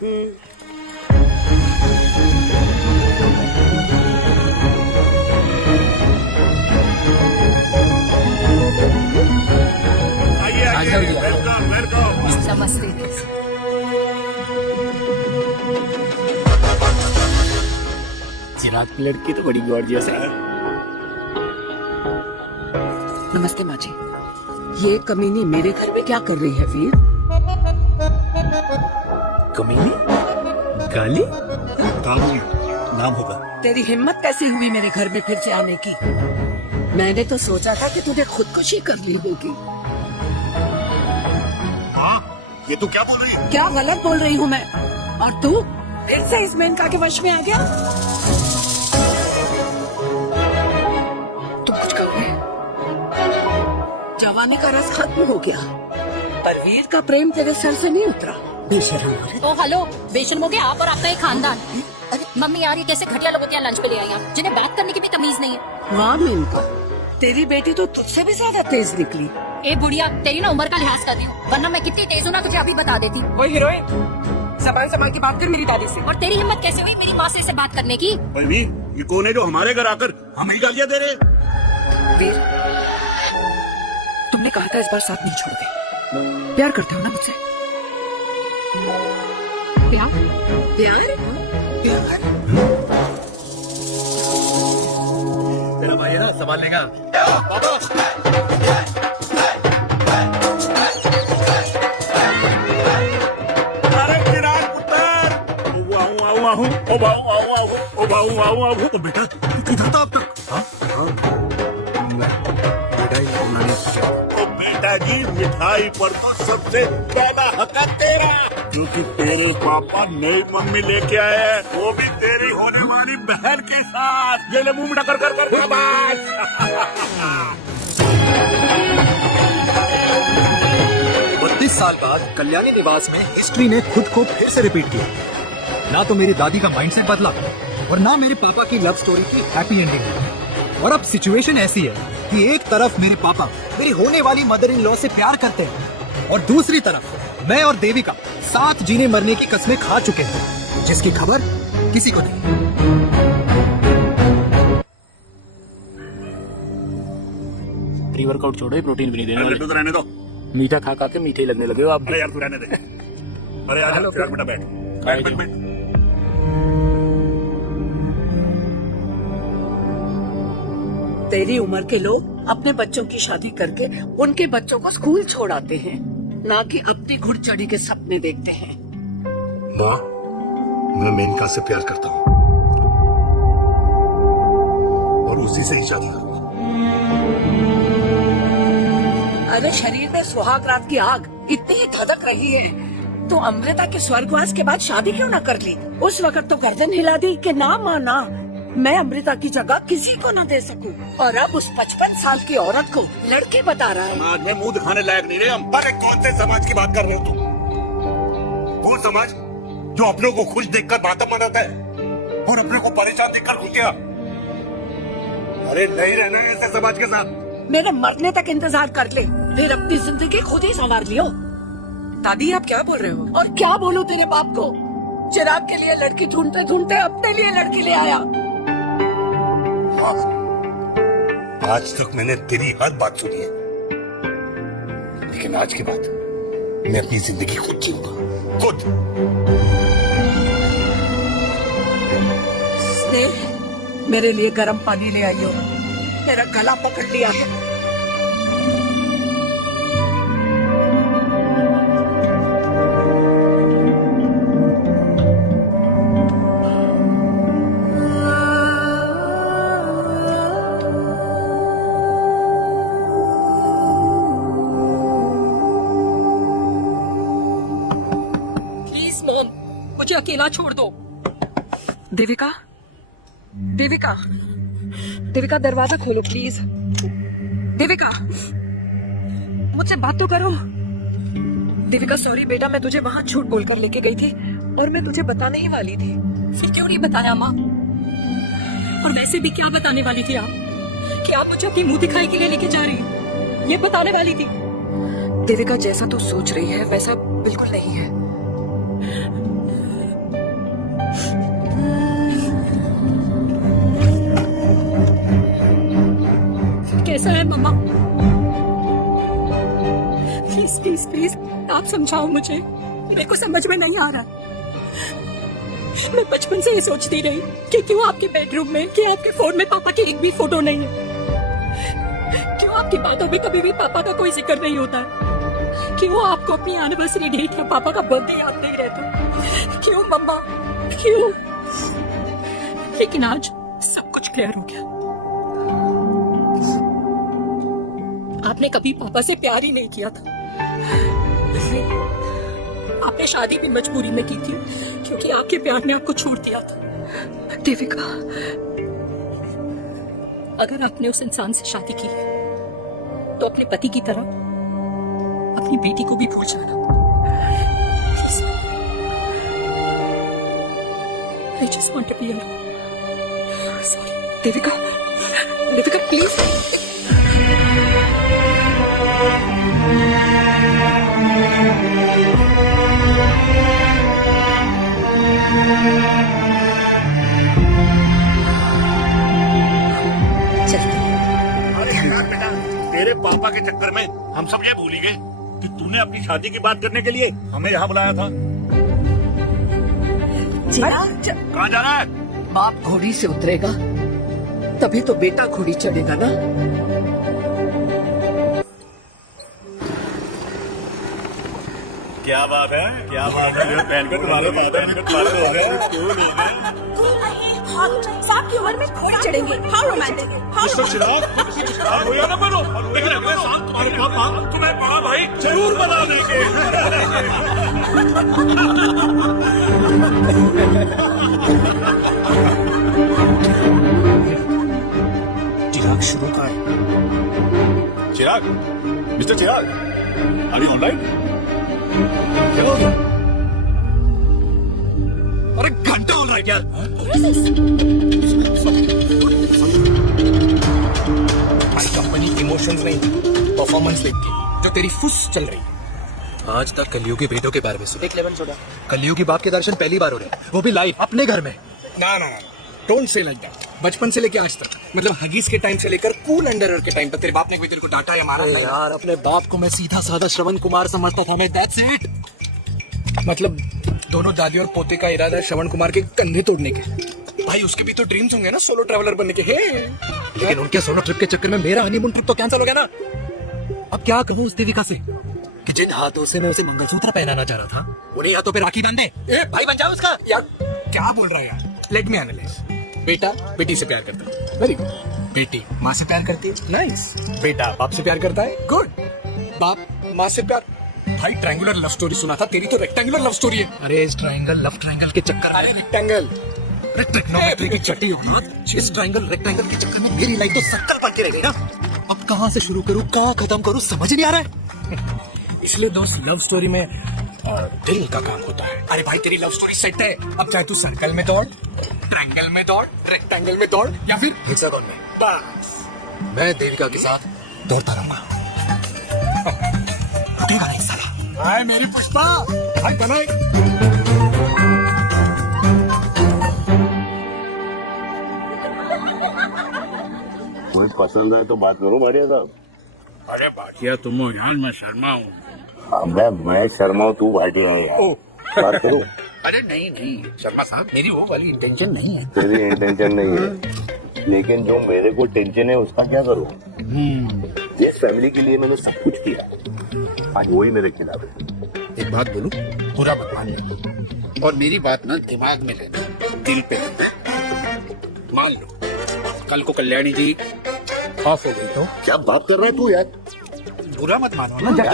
आइए वेलकम वेलकम। नमस्ते। चिराग की लड़की तो बड़ी गॉर्जियस है। नमस्ते माँ जी। ये कमीनी मेरे घर में क्या कर रही है वीर? कमीनी? गाली? नाम होगा। तेरी हिम्मत कैसी हुई मेरे घर में फिर से आने की? मैंने तो सोचा था कि तूने खुदकुशी कर ली होगी। ये तू क्या बोल रही है? क्या गलत बोल रही हूँ मैं? और तू फिर से इस मेनका के वश में आ गया? तुम कुछ करोगे? जवानी का रस खत्म हो गया, पर वीर का प्रेम तेरे सर से नहीं उतरा। बेशर्म। ओ हेलो, बेशर्म हो गया आप और आपका एक खानदान। मम्मी यार ये कैसे घटिया लोग यहाँ लंच पे ले आई आप, जिन्हें बात करने की भी तमीज नहीं है। वाह मेनका, तेरी बेटी तो तुझसे भी ज्यादा तेज निकली। ए बुढ़िया, तेरी ना उम्र का लिहाज कर रही हूँ, वरना मैं कितनी तेज हूँ ना तुझे अभी बता देती। वो हीरोइन संभाल के बात कर मेरी दादी से। और तेरी हिम्मत कैसे हुई मेरी मौसी से बात करने की? भाई ये कौन है जो हमारे घर आकर हमें ही गालियां दे रहे? वीर, तुमने कहा था इस बार साथ नहीं छोड़ोगे। प्यार करते हो ना मुझसे? प्यार? तेरा भाई है ना, संभाल लेगा। अरे चिराग पुत्र, ओ बेटा किधर था अब तक? ओ बेटा जी, मिठाई पर तो सबसे ज्यादा हक है तेरा, क्योंकि तेरे पापा नई मम्मी लेके आए हैं, वो भी तेरी होने वाली बहन के साथ। ये ले मुंह मिठा कर शाबाश। 32 साल बाद कल्याणी निवास में हिस्ट्री ने खुद को फिर से रिपीट किया। ना तो मेरी दादी का माइंडसेट बदला और ना मेरे पापा की लव स्टोरी की हैप्पी एंडिंग हुई। और अब सिचुएशन ऐसी है कि एक तरफ मेरे पापा मेरी होने वाली मदर इन लॉ से प्यार करते हैं और दूसरी तरफ मैं और देविका साथ जीने मरने की कस्में खा चुके हैं, जिसकी खबर किसी को नहीं। प्री वर्कआउट छोड़ो, ये प्रोटीन भी नहीं देने वाले। तो रहने दो, मीठा खा खा के मीठे ही लगने लगे हो आप। अरे यार तू रहने दे। अरे यार चिराग बेटा बैठ। तेरी उम्र के लोग अपने बच्चों की शादी करके उनके बच्चों को स्कूल छोड़ाते हैं, ना कि अपनी घुड़चढ़ी के सपने देखते हैं। माँ, मैं मेनका से प्यार करता हूँ और उसी से ही शादी करूंगा। अरे शरीर में सुहाग रात की आग इतनी धधक रही है तो अमृता के स्वर्गवास के बाद शादी क्यों न कर ली? उस वक्त तो गर्दन हिला दी कि ना माना, मैं अमृता की जगह किसी को न दे सकूं। और अब उस 55 साल की औरत को लड़के बता रहा है। समाज में मुंह दिखाने लायक नहीं रहे हम। अरे कौन से समाज की बात कर रहे हो तुम? वो समाज जो अपनों को खुश देखकर मातम मनाता है और अपने को परेशान देखकर खुश गया। अरे नहीं रहना है ऐसे समाज के साथ। मेरे मरने तक इंतजार कर ले, फिर अपनी जिंदगी खुद ही संवार लियो। दादी आप क्या बोल रहे हो? और क्या बोलूं तेरे बाप को? चिराग के लिए लड़की ढूंढते ढूंढते अपने लिए लड़की ले आया। आज तक मैंने तेरी हर बात सुनी है, लेकिन आज के बाद मैं अपनी जिंदगी खुद जीऊंगा, खुद। स्नेह, मेरे लिए गर्म पानी ले आइयो, मेरा गला पकड़ लिया है। मुझे अकेला छोड़ दो। देविका, देविका, देविका दरवाजा खोलो प्लीज। देविका, मुझसे बात तो करो। देविका सॉरी बेटा, मैं तुझे वहां झूठ बोलकर लेके गई थी और मैं तुझे बताने ही वाली थी। फिर क्यों नहीं बताया माँ? और वैसे भी क्या बताने वाली थी आप? कि आप मुझे अपनी मुंह दिखाई के लिए लेके जा रही हैं? ये बताने वाली थी। देविका जैसा तू सोच रही है वैसा बिल्कुल नहीं है। कैसा है मम्मा? प्लीज प्लीज प्लीज आप समझाओ मुझे, मेरे को समझ में नहीं आ रहा। मैं बचपन से ये सोचती रही कि क्यों आपके बेडरूम में, कि आपके फोन में पापा की एक भी फोटो नहीं है, क्यों आपकी बातों में कभी भी पापा का कोई जिक्र नहीं होता है, क्यों आपको अपनी एनिवर्सरी डेट या पापा का बर्थडे याद नहीं रहता, क्यों मम्मा क्यों? लेकिन आज सब कुछ क्लियर हो गया। आपने कभी पापा से प्यार ही नहीं किया था। आपने शादी भी मजबूरी में की थी क्योंकि आपके प्यार ने आपको छोड़ दिया था। देविका, अगर आपने उस इंसान से शादी की है तो अपने पति की तरह अपनी बेटी को भी भूल जाना। I just want to be alone. Sorry. Devika, Devika please. पापा के चक्कर में हम सब ये भूल ही गए कि तूने अपनी शादी की बात करने के लिए हमें यहाँ बुलाया था। कहाँ जा रहा है? बाप घोड़ी से उतरेगा तभी तो बेटा घोड़ी चढ़ेगा ना। क्या बात है, क्या बात है? पहनकर तुम्हारे हो गए। साहब की उम्र में घोड़ी चढ़ेंगे, हाउ रोमांटिक, चिराग हो या ना बनो, लेकिन अगले साल तुम्हारे पापा तुम्हें बड़ा भाई जरूर बना देंगे। चिराग शुरू का है। Chirag, mister Chirag, are you online? अरे घंटा हो रहा है यार। कंपनी इमोशंस नहीं, परफॉर्मेंस देख के जो तेरी फुस चल रही है। आज तक कलियुग के बेटों के बारे में सुना। एक लेमन सोडा। कलियुग के बाप के दर्शन पहली बार हो रहे हैं, वो भी लाइव अपने घर में। ना ना ना, डोंट से लाइक दैट। बचपन से लेके आज तक, मतलब हगीज के टाइम से लेकर कूल अंडरवेयर के टाइम तक तेरे बाप ने कोई तेरे को डांटा या मारा? यार अपने बाप को मैं सीधा साधा श्रवण कुमार समझता था मैं, दैट्स इट। मतलब दोनों दादी और पोते का इरादा है श्रवण कुमार के कंधे तोड़ने के। भाई उसके भी तो ड्रीम्स होंगे ना सोलो ट्रैवलर बनने के। लेकिन उनके सोलो ट्रिप के चक्कर में मेरा हनीमून ट्रिप तो कैंसिल हो गया ना। अब क्या कहूँ उस देविका से कि जिन हाथों से मैं उसे मंगलसूत्र पहनाना चाह रहा था उन्हीं हाथों पे राखी बांध दे। ए भाई बन जाओ उसका। यार क्या बोल रहा है यार? Let me analyse. बेटा बेटी से प्यार करता है, वेरी गुड। बेटी माँ से प्यार करती है, नाइस। बेटा बाप से प्यार करता है, गुड। बाप माँ से प्यार। भाई ट्रायंगुलर लव स्टोरी सुना था, तेरी तो रेक्टेंगुलर लव स्टोरी है। अरे इस ट्रायंगल लव ट्रायंगल के चक्कर अरे रेक्टेंगल, अरे ट्रिग्नोमेट्री की चट्टी औलाद, इस ट्रायंगल रेक्टेंगल के चक्कर में मेरी लाइफ तो सर्कल बन के रह गई ना। अब कहाँ से शुरू करूँ, कहाँ खत्म करूँ, समझ नहीं आ रहा है। इसलिए दोस्त लव स्टोरी में दिल का काम होता है। अरे भाई तेरी लव स्टोरी सेट है, अब चाहे तू सर्कल में दौड़, ट्रायंगल में दौड़, रेक्टेंगल में दौड़ या फिर हेक्सागोन में, बस मैं देविका के साथ दौड़ता रहूंगा। रुकेगा नहीं साला। हाय मेरी पुष्पा, हाय बनाए। कोई पसंद है तो बात करो भाटिया साहब। अरे भाटिया तुम हो यार, मैं शर्मा हूँ। अबे मैं शर्मा हूँ, तू भाटिया है यार। बात करो। अरे नहीं नहीं शर्मा साहब, मेरी वो वाली इंटेंशन नहीं है। तेरी इंटेंशन नहीं है, लेकिन जो मेरे को टेंशन है उसका क्या करूँ? जिस फैमिली के लिए मैंने सब कुछ किया आज वही मेरे खिलाफ है। एक बात बोलूं, बुरा मत मानिए और मेरी बात ना दिमाग में लेना, दिल पे लेना। मान लो कल को कल्याणी जी ऑफ हो गई तो क्या बात कर रहा है तू यार? बुरा मत मानो ना,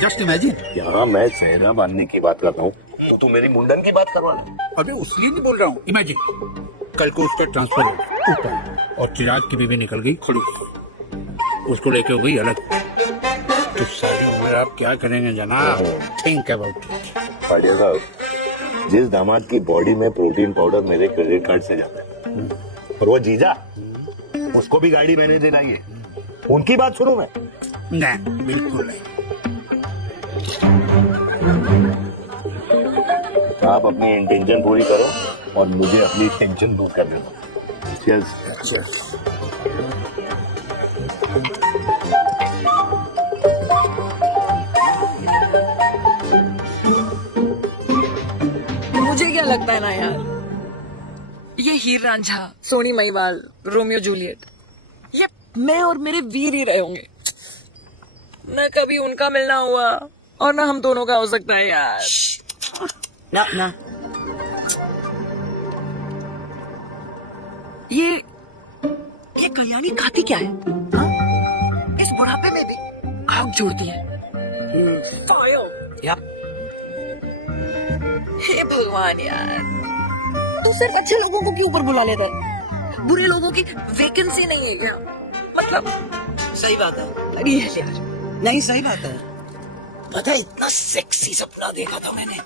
जस्ट इमेजिन। यहाँ मैं सेहरा बांधने की बात कर रहा हूँ तो तू मेरी मुंडन की बात करवा रहा। अबे उसलिए नहीं बोल रहा हूँ, इमेजिन कल को उसका ट्रांसफर हो ऊपर और चिराग की बीवी निकल गई खड़ूस, उसको लेके हो गई अलग। तो सारी उम्र आप क्या करेंगे जनाब? Think about it. भाटिया साहब, जिस दामाद की बॉडी में प्रोटीन पाउडर मेरे क्रेडिट कार्ड से जाता है और वो जीजा, उसको भी गाड़ी मैंने दिलाई है, उनकी बात सुनूं मैं? नहीं बिल्कुल नहीं। आप अपनी इंटेंशन पूरी करो और मुझे अपनी टेंशन दूर कर देना। चल मुझे क्या लगता है ना यार, ये हीर रांझा, सोनी महिवाल, रोमियो जूलियट, ये मैं और मेरे वीर ही रहे होंगे। न कभी उनका मिलना हुआ और ना हम दोनों का हो सकता है यार। ना ना, ये कल्याणी खाती क्या है हा? इस बुढ़ापे में भी आग जोड़ती है। यार हे भगवान यार, तू सिर्फ अच्छे लोगों को क्यों ऊपर बुला लेता है? बुरे लोगों की वैकेंसी नहीं है क्या? मतलब सही बात है। अरे यार, नहीं सही बात है। पता है इतना सेक्सी सपना देखा था मैंने,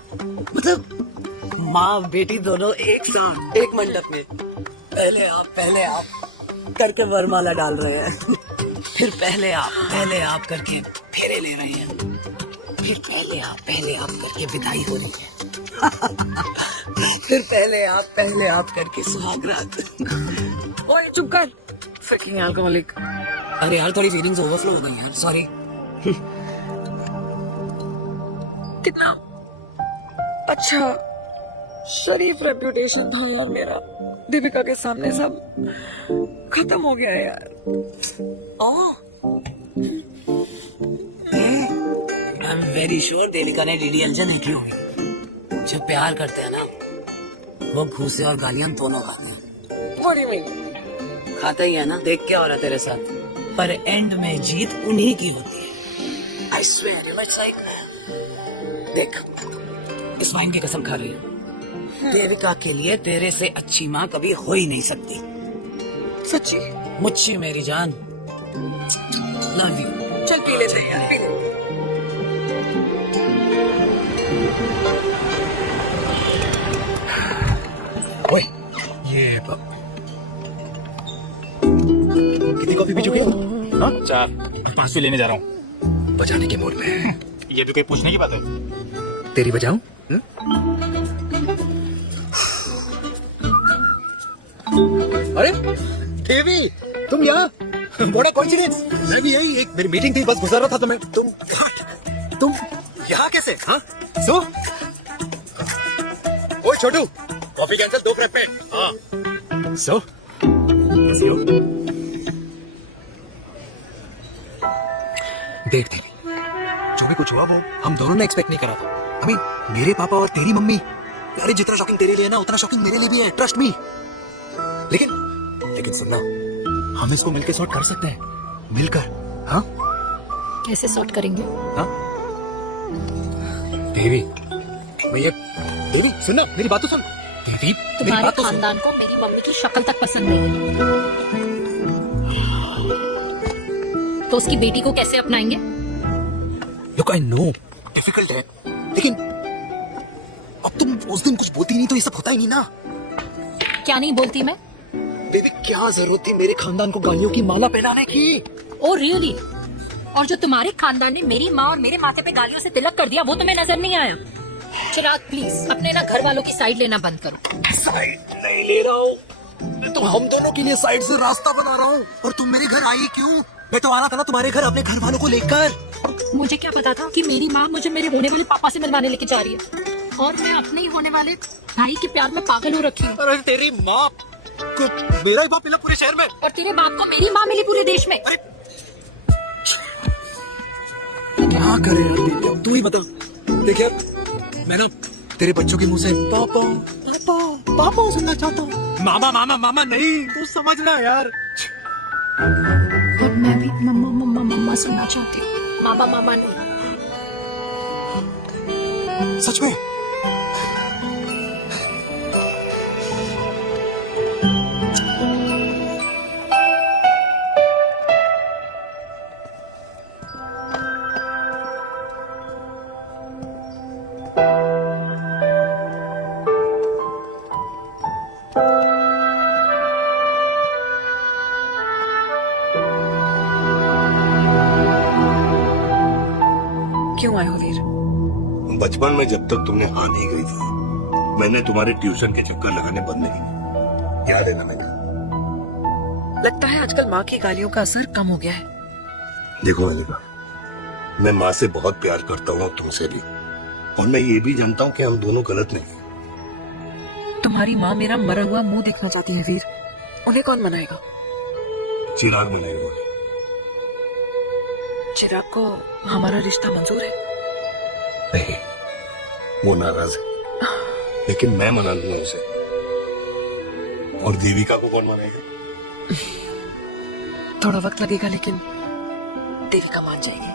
मतलब माँ बेटी दोनों एक साथ एक मंडप में, पहले आप करके वरमाला डाल रहे हैं, फिर पहले आप करके फेरे ले रहे हैं, फिर पहले आप करके विदाई हो रही है, फिर पहले आप करके सुहाग रात। ओए चुप कर, फ्रिकिंग अल्कोहलिक। अरे यार थोड़ी फीलिंग्स ओवरफ्लो हो गई यार, सॉरी। कितना अच्छा शरीफ रेप्यूटेशन था यार मेरा, दीपिका के सामने सब खत्म हो गया है यार। I am very sure Devika ने डीडीएलजे नहीं की होगी। जो प्यार करते हैं ना वो घूसे और गालियां दोनों खाते हैं। What do you mean? खाते ही है ना, देख क्या हो रहा है तेरे साथ। पर एंड में जीत उन्हीं की होती है। आई स्वेयर इट्स लाइक, देख इस वाइन की कसम खा रही है, देविका के लिए तेरे से अच्छी माँ कभी हो ही नहीं सकती। सच्ची? मुझे मेरी जान, लव यू। चल पी लेते हैं यार, पी लेते। ओए, ये कितनी कॉफी पी चुके हो? हाँ? 4 5 लेने जा रहा हूँ। बजाने के मूड में। ये भी कोई पूछने की बात है? तेरी बजाऊं? अरे देवी, तुम यहाँ? बड़ा कोइंसिडेंस। मैं भी यही, एक मेरी मीटिंग थी, बस गुजर रहा था तो मैं तुम यहाँ कैसे? हाँ? सो? ओए छोटू, कॉफी कैंसिल, 2 फ्रैपेन। हाँ। सो? कैसी हो? देख देवी, जो भी कुछ हुआ वो हम दोनों ने एक्सपेक्ट नहीं करा था। I mean, मेरे पापा और तेरी मम्मी, अरे जितना शॉकिंग तेरे लिए है ना उतना शॉकिंग मेरे लिए भी है, ट्रस्ट मी। लेकिन सुनना, हम इसको मिलकर सॉर्ट कर सकते हैं, मिलकर। हाँ? कैसे सॉर्ट करेंगे? हाँ? देवी, भैया, देवी सुनना, मेरी बात तो सुन। देवी, मेरी तुम्हारे बात तो सुन। खानदान को मेरी मम्मी की शक्ल तक पसंद नहीं है, तो उसकी बेटी को कैसे अपनाएंगे? Look, I know, डिफिकल्ट है, लेकिन अब तुम उस दिन कुछ बोलती नहीं तो ये सब होता ही नहीं ना। क्या नहीं बोलती मैं? बेबी, क्या जरूरत थी मेरे खानदान को गालियों की माला पहनाने की? Oh really? और जो तुम्हारे खानदान ने मेरी माँ और मेरे माथे पे गालियों से तिलक कर दिया वो तुम्हें नजर नहीं आया? चिराग प्लीज अपने ना घर वालों की साइड लेना बंद करो। साइड नहीं ले रहा हूँ, मैं तो हम दोनों के लिए साइड से रास्ता बना रहा हूँ। और तुम मेरे घर आई क्यों? मैं तो आना था ना तुम्हारे घर अपने घर वालों को लेकर। मुझे क्या पता था कि मेरी माँ मुझे मेरे होने वाले पापा से मिलवाने लेके जा रही है, और मैं अपने ही होने वाले भाई के प्यार में पागल हो रखी हूँ। अरे तेरी माँ को मेरा ही बाप मिला पूरे शहर में, और तेरे बाप को मेरी माँ मिली पूरे देश में। अरे क्या करे यार देवी, अब तू ही बता। देख यार, मैं ना तेरे बच्चों के मुंह से पापा पापा पापा सुनना चाहता हूँ। मामा मामा मामा नहीं, तू समझना यार। और मैं भी मम्मा मम्मा मम्मा सुनना चाहती हूँ, मामा मामा नहीं। सच में? क्यों आए हो वीर? बचपन में जब तक तुमने हाँ नहीं गई थी, मैंने तुम्हारे ट्यूशन के चक्कर लगाने बंद नहीं किए। याद है ना मैंने? लगता है आजकल माँ की गालियों का असर कम हो गया है। देखो मलिका, मैं माँ से बहुत प्यार करता हूँ, तुमसे भी, और मैं ये भी जानता हूँ कि हम दोनों गलत नहीं। तुम्हारी माँ मेरा मरा हुआ मुंह देखना चाहती है वीर, उन्हें कौन मनाएगा? चिराग मनाएगा। चिराग को हमारा रिश्ता मंजूर है? नहीं, वो नाराज है, लेकिन मैं मना लूंगा उसे। और देविका को कौन मनाएगा? थोड़ा वक्त लगेगा, लेकिन देविका मान जाएगी।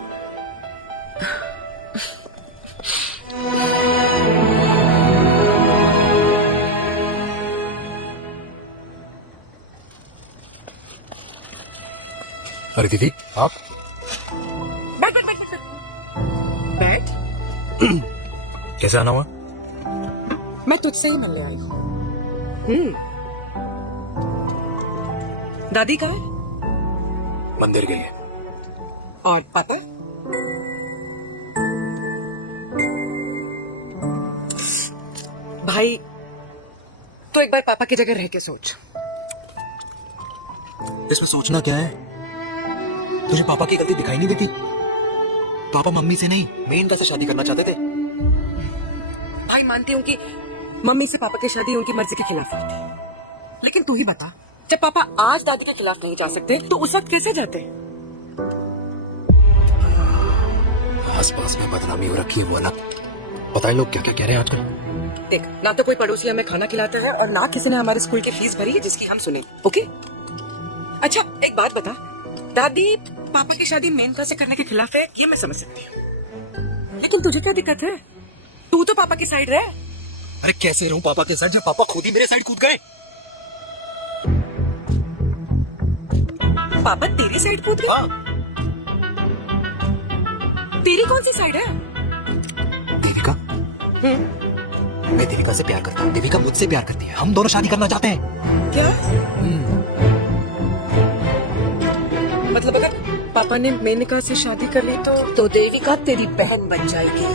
अरे दीदी, आप बैठ बैठ बैठ बैठ। कैसे आना हुआ? मैं तुझसे ही मिलने आई हूँ। दादी कहाँ है? मंदिर गई है। और पापा? भाई, तो एक बार पापा की जगह रह के सोच। इसमें सोचना क्या है? तुझे पापा की गलती दिखाई नहीं देती? पापा मम्मी से नहीं मेनका से शादी करना चाहते थे। भाई मानती हूँ कि मम्मी से पापा की शादी उनकी मर्जी के खिलाफ हुई थी, लेकिन तू ही बता, जब पापा आज दादी के खिलाफ नहीं जा सकते तो उस वक्त कैसे जाते? आस पास में बदनामी हो रखी है वो अलग। पता है लोग क्या क्या कह रहे हैं आजकल? देख, ना तो कोई पड़ोसी हमें खाना खिलाता है और ना किसी ने हमारे स्कूल की फीस भरी है जिसकी हम सुने। ओके, अच्छा एक बात बता, दादी पापा की शादी मेनका से करने के खिलाफ है, ये मैं समझ सकती हूँ, लेकिन तुझे क्या दिक्कत है? तू तो पापा की साइड रहे। अरे कैसे रहूं पापा के साथ जब पापा खुद ही मेरे साइड कूद गए? पापा तेरी साइड कूद गए? हाँ। तेरी कौन सी साइड है? देविका, मैं देविका से प्यार करता हूँ, देविका मुझसे प्यार करती है, हम दोनों शादी करना चाहते हैं। क्या मतलब? अगर पापा ने मेनका से शादी कर ली तो देविका तेरी बहन बन जाएगी।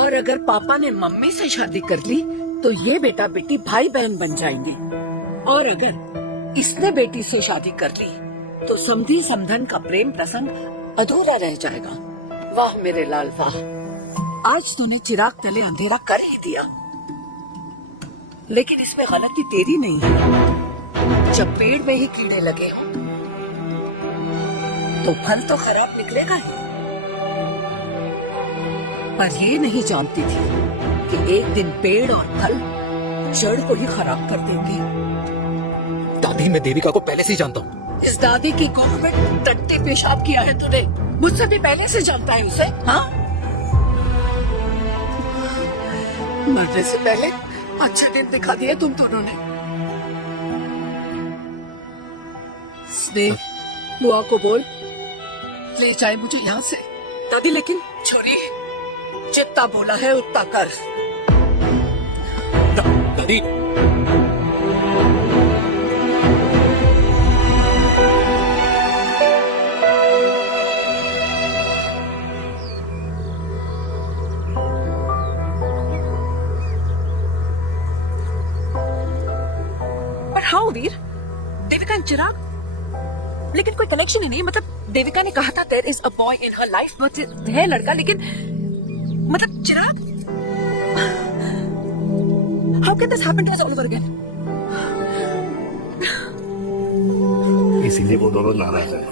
और अगर पापा ने मम्मी से शादी कर ली तो ये बेटा बेटी भाई बहन बन जाएंगे। और अगर इसने बेटी से शादी कर ली तो समधी समधन का प्रेम प्रसंग अधूरा रह जाएगा। वाह मेरे लाल वाह, आज तूने चिराग तले अंधेरा कर ही दिया, लेकिन इसमें गलती तेरी नहीं है। जब पेड़ में ही कीड़े लगे हो तो फल तो खराब निकलेगा ही। पर ये नहीं जानती थी कि एक दिन पेड़ और फल जड़ को ही खराब कर देंगे। दादी, मैं देविका को पहले से ही जानता हूँ। इस दादी की गोद में टट्टी पेशाब किया है तूने, मुझसे भी पहले से जानता है उसे। हाँ, मरने से पहले अच्छे दिन दिखा दिए तुम दोनों ने। स्नेह, बुआ को बोल ले जाए मुझे यहाँ से। दादी, लेकिन छोरी, जितना बोला है उतना कर। दादी, हाउ वीर, देविका एंड चिराग, लेकिन कोई कनेक्शन ही नहीं। मतलब देविका ने कहा था there is a boy in her life, but है लड़का, लेकिन मतलब Chirag, how can this happen to us all over again? इसीलिए वो दोनों नाराज हैं।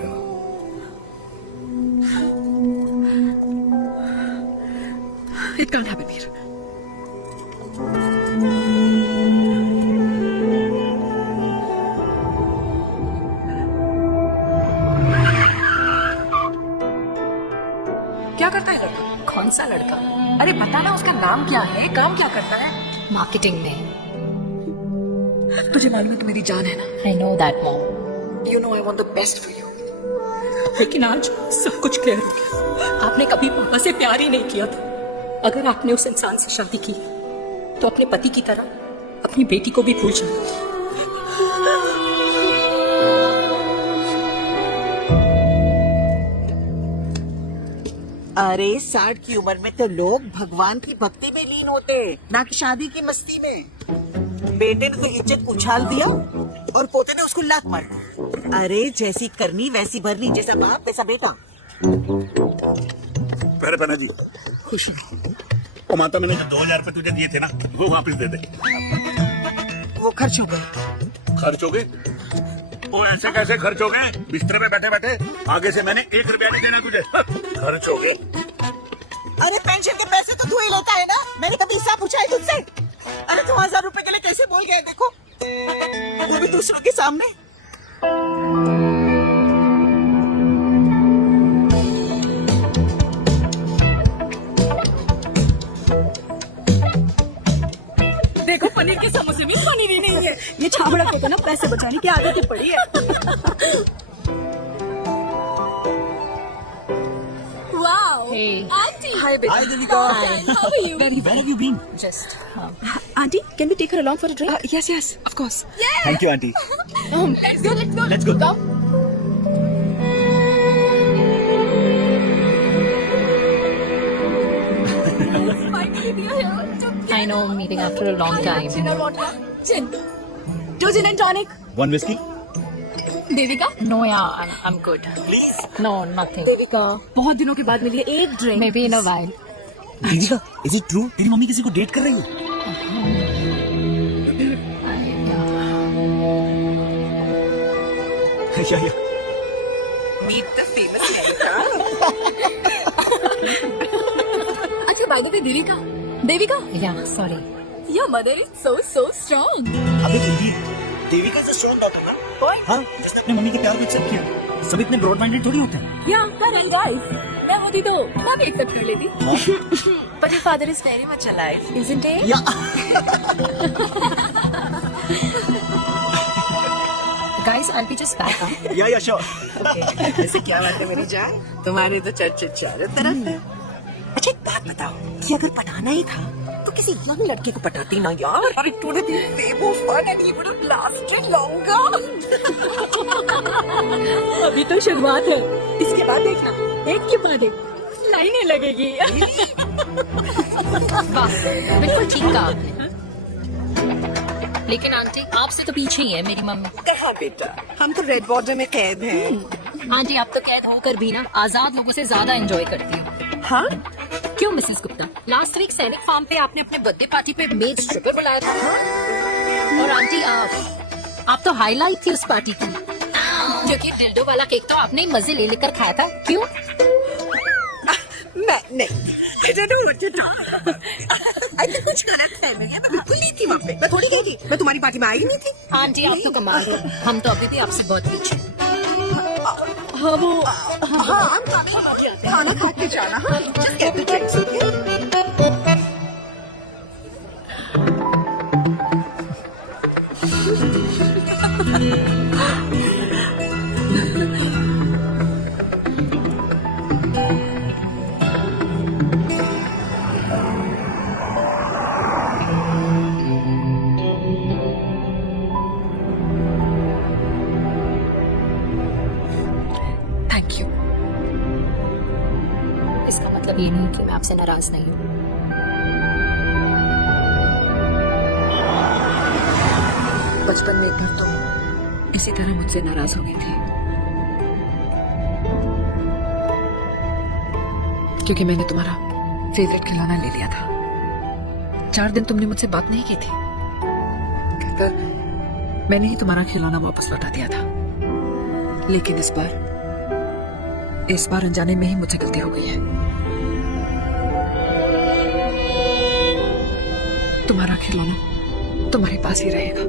It can't happen Veer. क्या करता है लड़का? कौन सा लड़का? अरे बता ना, उसका नाम क्या है, काम क्या करता है? मार्केटिंग में। तुझे मालूम है कि मेरी जान है ना। I know that mom. You know I want the best for you. लेकिन आज सब कुछ क्लियर हो गया। आपने कभी पापा से प्यार ही नहीं किया था। अगर आपने उस इंसान से शादी की तो अपने पति की तरह अपनी बेटी को भी भूल जाओ। अरे 60 की उम्र में तो लोग भगवान की भक्ति में लीन होते, ना कि शादी की मस्ती में। बेटे ने तो इज्जत उछाल दिया और पोते ने उसको लात मार दी। अरे जैसी करनी वैसी भरनी, जैसा बाप वैसा बेटा। मेरे पन्ना जी, खुश ओ माता, मैंने जो 2000 रुपए तुझे दिए थे ना, वो वापस दे दे। वो खर्च हो गए। खर्च हो गए? वो ऐसे कैसे खर्च हो गए? बिस्तर पे बैठे बैठे आगे से मैंने 1 रुपया नहीं देना तुझे। खर्च हो गए। अरे पेंशन के पैसे तो तू ही लेता है ना, मैंने कभी हिसाब पूछा है तुझसे? अरे 2000 रुपए के लिए कैसे बोल गया देखो, वो भी दूसरों के सामने। देखो पनीर के समोसे में पनीर ही नहीं है। ये छाबड़ा को तो ना पैसे बचाने की आदत ही पड़ी है। Wow. Hey. Auntie. Hi, baby. Hi, Devika. Hi. How are you? Very Where have you been? Just Auntie, can we take her along for a drink? Yes, yes, of course. Yeah. Thank you, auntie. Let's go. Let's go. Let's go. Come. Finally, dear. I know, meeting after a long time. Gin or vodka? Gin. 2 gin and tonic. One whiskey Devika? No, yeah, I'm good. Please No, nothing. Devika, बहुत दिनों के बाद मिली है, एक drink. Maybe in a while. दीदिका is it true तेरी mummy किसी को डेट कर रही है या मीट द फेमस लड़का। अच्छा, by the way, Devika. Devika, Yeah, sorry. your mother is so strong. अबे जल्दी देविका से स्ट्रॉन्ग डॉटर ना हाँ जिसने अपनी मम्मी के प्यार को एक्सेप्ट किया सब इतने ब्रॉड माइंडेड थोड़ी होते हैं Yeah, correct, guys. मैं होती तो मैं भी एक्सेप्ट कर लेती. But your father is very much alive, isn't he? या Guys, Auntie just back, huh? या श्योर ऐसे क्या बात है मेरी जान? तुम्हारे तो चर्चे चारों तरफ है। अच्छा एक बात बताओ कि अगर पटाना ही था तो किसी यंग लड़के को पटाती ना यार। अरे तूने भी बेवकूफ fun and he would have lasted longer. अभी तो शुरुआत है, इसके बाद देखना, एक के बाद एक लाइनें लगेगी. वाह, बिल्कुल ठीक कहा आपने. लेकिन आंटी आपसे तो पीछे ही है मेरी मम्मी. कहा बेटा, हम तो रेड बॉर्डर में कैद हैं। आंटी आप तो कैद होकर भी ना आजाद लोगों से ज्यादा एंजॉय करती हो. हाँ? क्यों मिसेस गुप्ता? लास्ट वीक सैनिक फार्म पे आपने अपने बर्थडे पार्टी पे मेड स्ट्रिपर बुलाया था. और आंटी आप तो हाईलाइट थी उस पार्टी की. क्योंकि डिल्डो वाला केक तो आपने ही मजे ले लेकर खाया था. क्यों? मैं नहीं। I don't know what to do. I think कुछ गलत है मैं बिल्कुल नहीं थी वहाँ पे. मैं थोड़ी गई थी. मैं तुम्हारी पार्टी में आई नहीं थी. आंटी आप तो कमाल हो. हम तो अभी भी आपसे बहुत पीछे. हाँ वो हाँ हम खाना खा के जाना. हाँ just get the drinks, okay? Thank you. इसका मतलब ये नहीं कि मैं आपसे नाराज नहीं हूँ. बचपन में एक बार तो इसी तरह मुझसे नाराज हो गई थी क्योंकि मैंने तुम्हारा फेवरेट खिलौना ले लिया था. 4 दिन तुमने मुझसे बात नहीं की थी. कहकर मैंने ही तुम्हारा खिलौना वापस लौटा दिया था. लेकिन इस बार अनजाने में ही मुझसे गलती हो गई है. तुम्हारा खिलौना तुम्हारे पास ही रहेगा.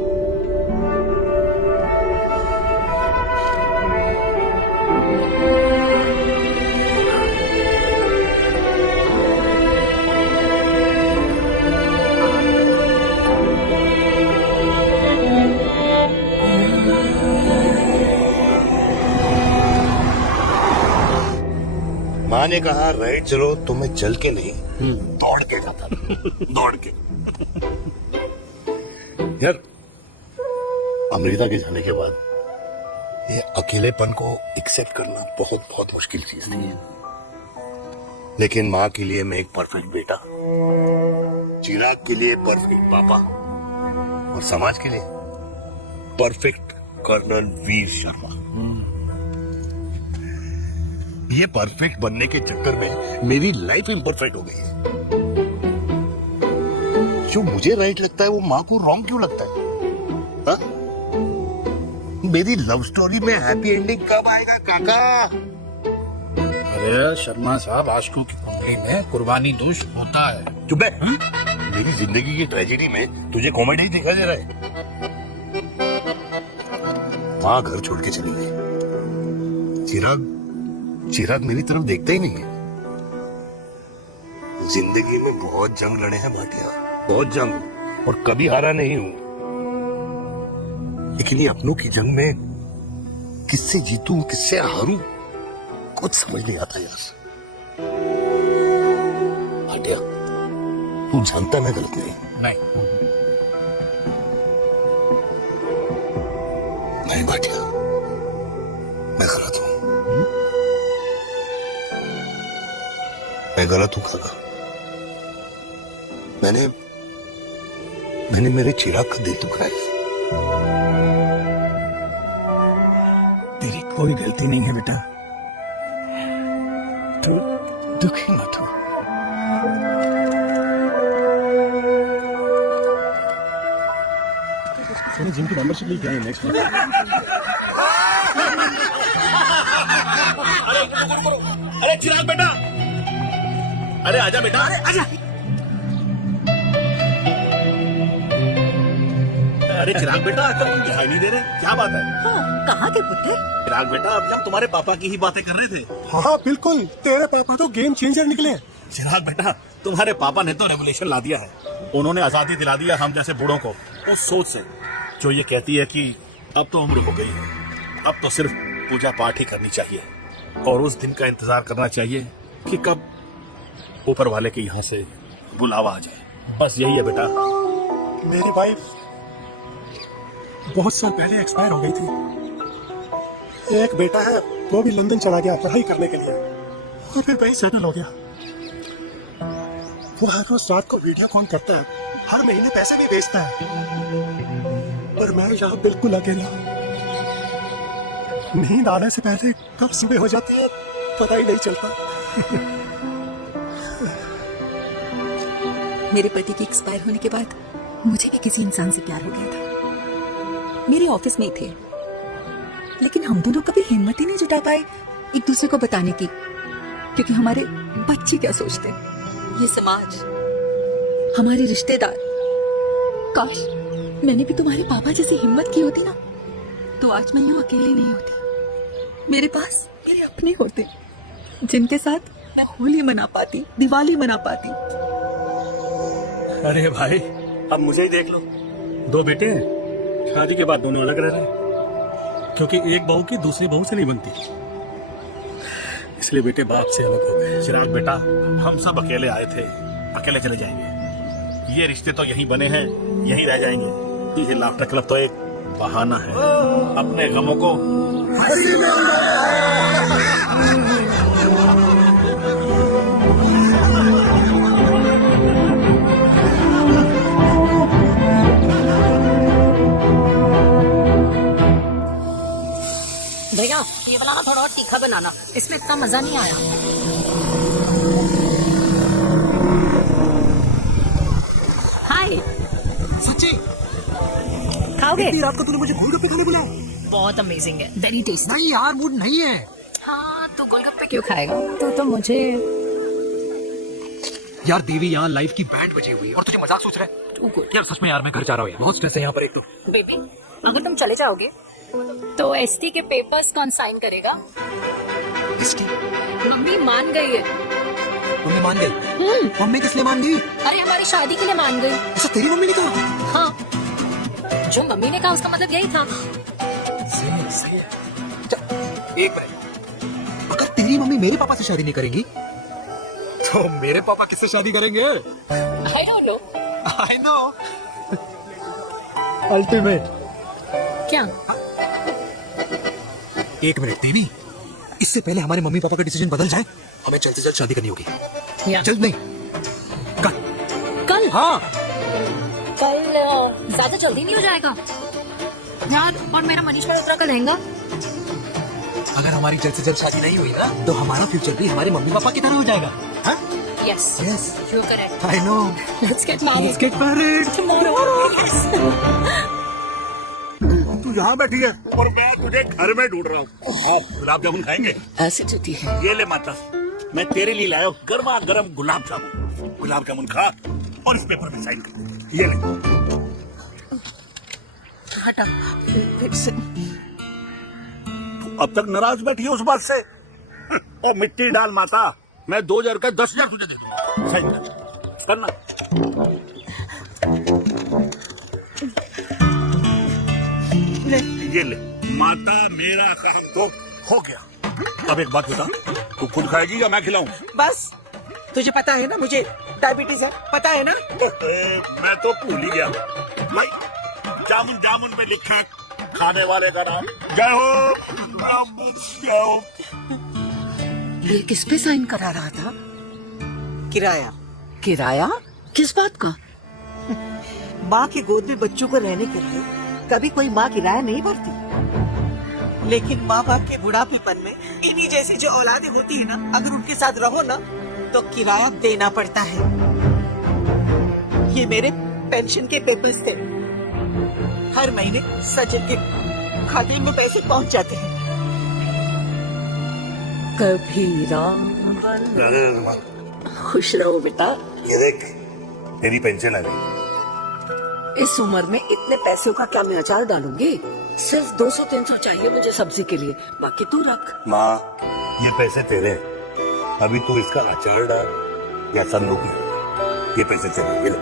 माँ ने कहा राइट चलो तो मैं चल के नहीं दौड़ के जाता दौड़ के. यार अमृता के जाने के बाद ये अकेलेपन को एक्सेप्ट करना बहुत बहुत मुश्किल चीज थी. लेकिन माँ के लिए मैं एक परफेक्ट बेटा, चिराग के लिए परफेक्ट पापा और समाज के लिए परफेक्ट कर्नल वीर शर्मा. ये परफेक्ट बनने के चक्कर में मेरी लाइफ इम्परफेक्ट हो गई है. जो मुझे राइट लगता है वो माँ को रॉन्ग क्यों लगता है? हा? मेरी लव स्टोरी में हैप्पी एंडिंग कब आएगा काका? अरे शर्मा साहब, आशिकों की कुंडली में कुर्बानी दोष होता है. चुप है. मेरी जिंदगी की ट्रेजेडी में तुझे कॉमेडी दिखाई दे रहा है? माँ घर छोड़ के चली गई. चिराग मेरी तरफ देखता ही नहीं है. जिंदगी में बहुत जंग लड़े हैं भाटिया, बहुत जंग, और कभी हारा नहीं हूं. लेकिन ये अपनों की जंग में किससे जीतूं किससे हारूं कुछ समझ नहीं आता यार. भाटिया तू जानता मैं गलत नहीं. नहीं भाटिया मैं गलत हूं. मैं गलत हूं काका. मैंने मेरे चिराग का दिल दुखाया। तेरी कोई गलती नहीं है बेटा, तू दुखी मत हो। मैंने जिम की मेंबरशिप ली क्या है नेक्स्ट अरे चिराग बेटा, अरे आजा बेटा, अरे आजा। अरे चिराग बेटा, तुम दिखाई नहीं दे रहे, क्या बात है? हाँ, कहाँ थे पुत्र? चिराग बेटा, अभी हम तुम्हारे पापा की ही बातें कर रहे थे। हाँ बिल्कुल, तेरे पापा तो गेम चेंजर निकले। चिराग बेटा, तुम्हारे पापा ने तो रेवोल्यूशन ला दिया है। उन्होंने आजादी दिला दिया हम जैसे बूढ़ों को उस सोच से जो ये कहती है कि अब तो उम्र हो गई है, अब तो सिर्फ पूजा पाठ ही करनी चाहिए और उस दिन का इंतजार करना चाहिए कि कब ऊपर वाले के यहाँ से बुलावा आ जाए। बस यही है बेटा। मेरी वाइफ बहुत साल पहले एक्सपायर हो गई थी। एक बेटा है, वो भी लंदन चला गया पढ़ाई करने के लिए और फिर वहीं सेटल हो गया। वो हर रोज रात को वीडियो कॉल करता है, हर महीने पैसे भी भेजता है, पर मैं यहाँ बिल्कुल अकेला। नींद आने से पहले कब सुबह हो जाती है पता ही नहीं चलता। मेरे पति के एक्सपायर होने के बाद मुझे भी किसी इंसान से प्यार हो गया था। मेरे ऑफिस में ही थे, लेकिन हम दोनों कभी हिम्मत ही नहीं जुटा पाए एक दूसरे को बताने की, क्योंकि हमारे बच्चे क्या सोचते, ये समाज, हमारे रिश्तेदार। काश मैंने भी तुम्हारे पापा जैसी हिम्मत की होती ना, तो आज मैं यूं अकेली नहीं होती। मेरे पास मेरे अपने होते, जिनके साथ मैं होली मना पाती, दिवाली मना पाती। अरे भाई, अब मुझे ही देख लो, दो बेटे हैं, शादी के बाद दोनों अलग रह रहे हैं, क्योंकि एक बहू की दूसरी बहू से नहीं बनती, इसलिए बेटे बाप से अलग हो गए। चिराग बेटा, हम सब अकेले आए थे, अकेले चले जाएंगे। ये रिश्ते तो यहीं बने हैं, यहीं रह जाएंगे। ये लाफ्टर क्लब तो एक बहाना है अपने गमों को भैया ये वाला ना थोड़ा और तीखा बनाना, इसमें इतना मजा नहीं आया। हाय, सच्ची खाओगे? इतनी रात को तूने मुझे गोलगप्पे खाने बुलाया? बहुत अमेजिंग है, वेरी टेस्टी। नहीं यार, मूड नहीं है। हाँ तो गोलगप्पे क्यों खाएगा? तो मुझे यार देवी, यहाँ लाइफ की बैंड बजी हुई और तुझे मजाक सोच रहा है? यार सच में यार, मैं घर जा रहा हूँ यार, बहुत स्ट्रेस है यहाँ पर। एक तो बेबी, अगर तुम चले जाओगे तो एसटी के पेपर्स कौन साइन करेगा? एसटी? मम्मी मान गई है। मम्मी मान गई? मम्मी किस लिए मान गई? अरे हमारी शादी के लिए मान गई। अच्छा, तेरी मम्मी ने कहा? हाँ, जो मम्मी ने कहा उसका मतलब यही था। सही है। एक मिनट, अगर तेरी मम्मी मेरे पापा से शादी नहीं करेगी तो मेरे पापा किससे शादी करेंगे? I don't know। I know। Ultimate. क्या? एक मिनट देवी, इससे पहले हमारे मम्मी पापा का डिसीजन बदल जाए, हमें जल्द से जल्द शादी करनी होगी। या। जल्द नहीं, कल। कल? हाँ। कल ज्यादा जल्दी नहीं हो जाएगा यार? और मेरा मनीष मल्होत्रा का लहंगा? अगर हमारी जल्द से जल्द शादी नहीं हुई ना, तो हमारा फ्यूचर भी हमारे मम्मी पापा की तरह हो जाएगा। हाँ? Yes, Yes। you're correct। I know। Let's get married। Let's get married tomorrow। Yes। तू यहाँ बैठी है और मैं तुझे घर में ढूंढ रहा हूँ। आप गुलाब जामुन खाएंगे? ऐसी चुती है। ये ले माता, मैं तेरे लिए लाया हूँ गर्मा गर्म गुलाब जामुन। गुलाब जामुन खा और इस पेपर में साइन कर दे। ये ले। हटा, फिर से। अब तक नाराज बैठी है उस बात से? और मिट्टी डाल माता, मैं 2000 का 10,000 तुझे दे दूंगा। साइन कर, करना। ये ले माता, मेरा काम तो हो गया। अब एक बात बता, तू खुद खाएगी या मैं खिलाऊं? बस, तुझे पता है ना मुझे डायबिटीज है, पता है ना? मैं तो भूल ही गया भाई। जामुन जामुन पे लिखा है खाने वाले का नाम। जय हो, जय हो। ये किस पे साइन करा रहा था? किराया? किराया? किस बात का? माँ की गोद में बच्चों को रहने के लिए कभी कोई माँ किराया नहीं भरती, लेकिन माँ बाप के बुढ़ापेपन में इन्हीं जैसी जो औलादें होती है ना, अगर उनके साथ रहो ना तो किराया देना पड़ता है। ये मेरे पेंशन के पेपर्स थे, हर महीने सचिन के खाते में पैसे पहुंच जाते हैं। कभी राम बन, खुश रहो बेटा। ये देख, तेरी पेंशन आ गई। इस उम्र में इतने पैसों का क्या मैं अचार डालूंगी? सिर्फ 200-300 चाहिए मुझे सब्जी के लिए, बाकी तू रख। माँ, ये पैसे तेरे हैं। अभी तू इसका अचार डाल या संदूक में, ये पैसे तेरे। ये ले।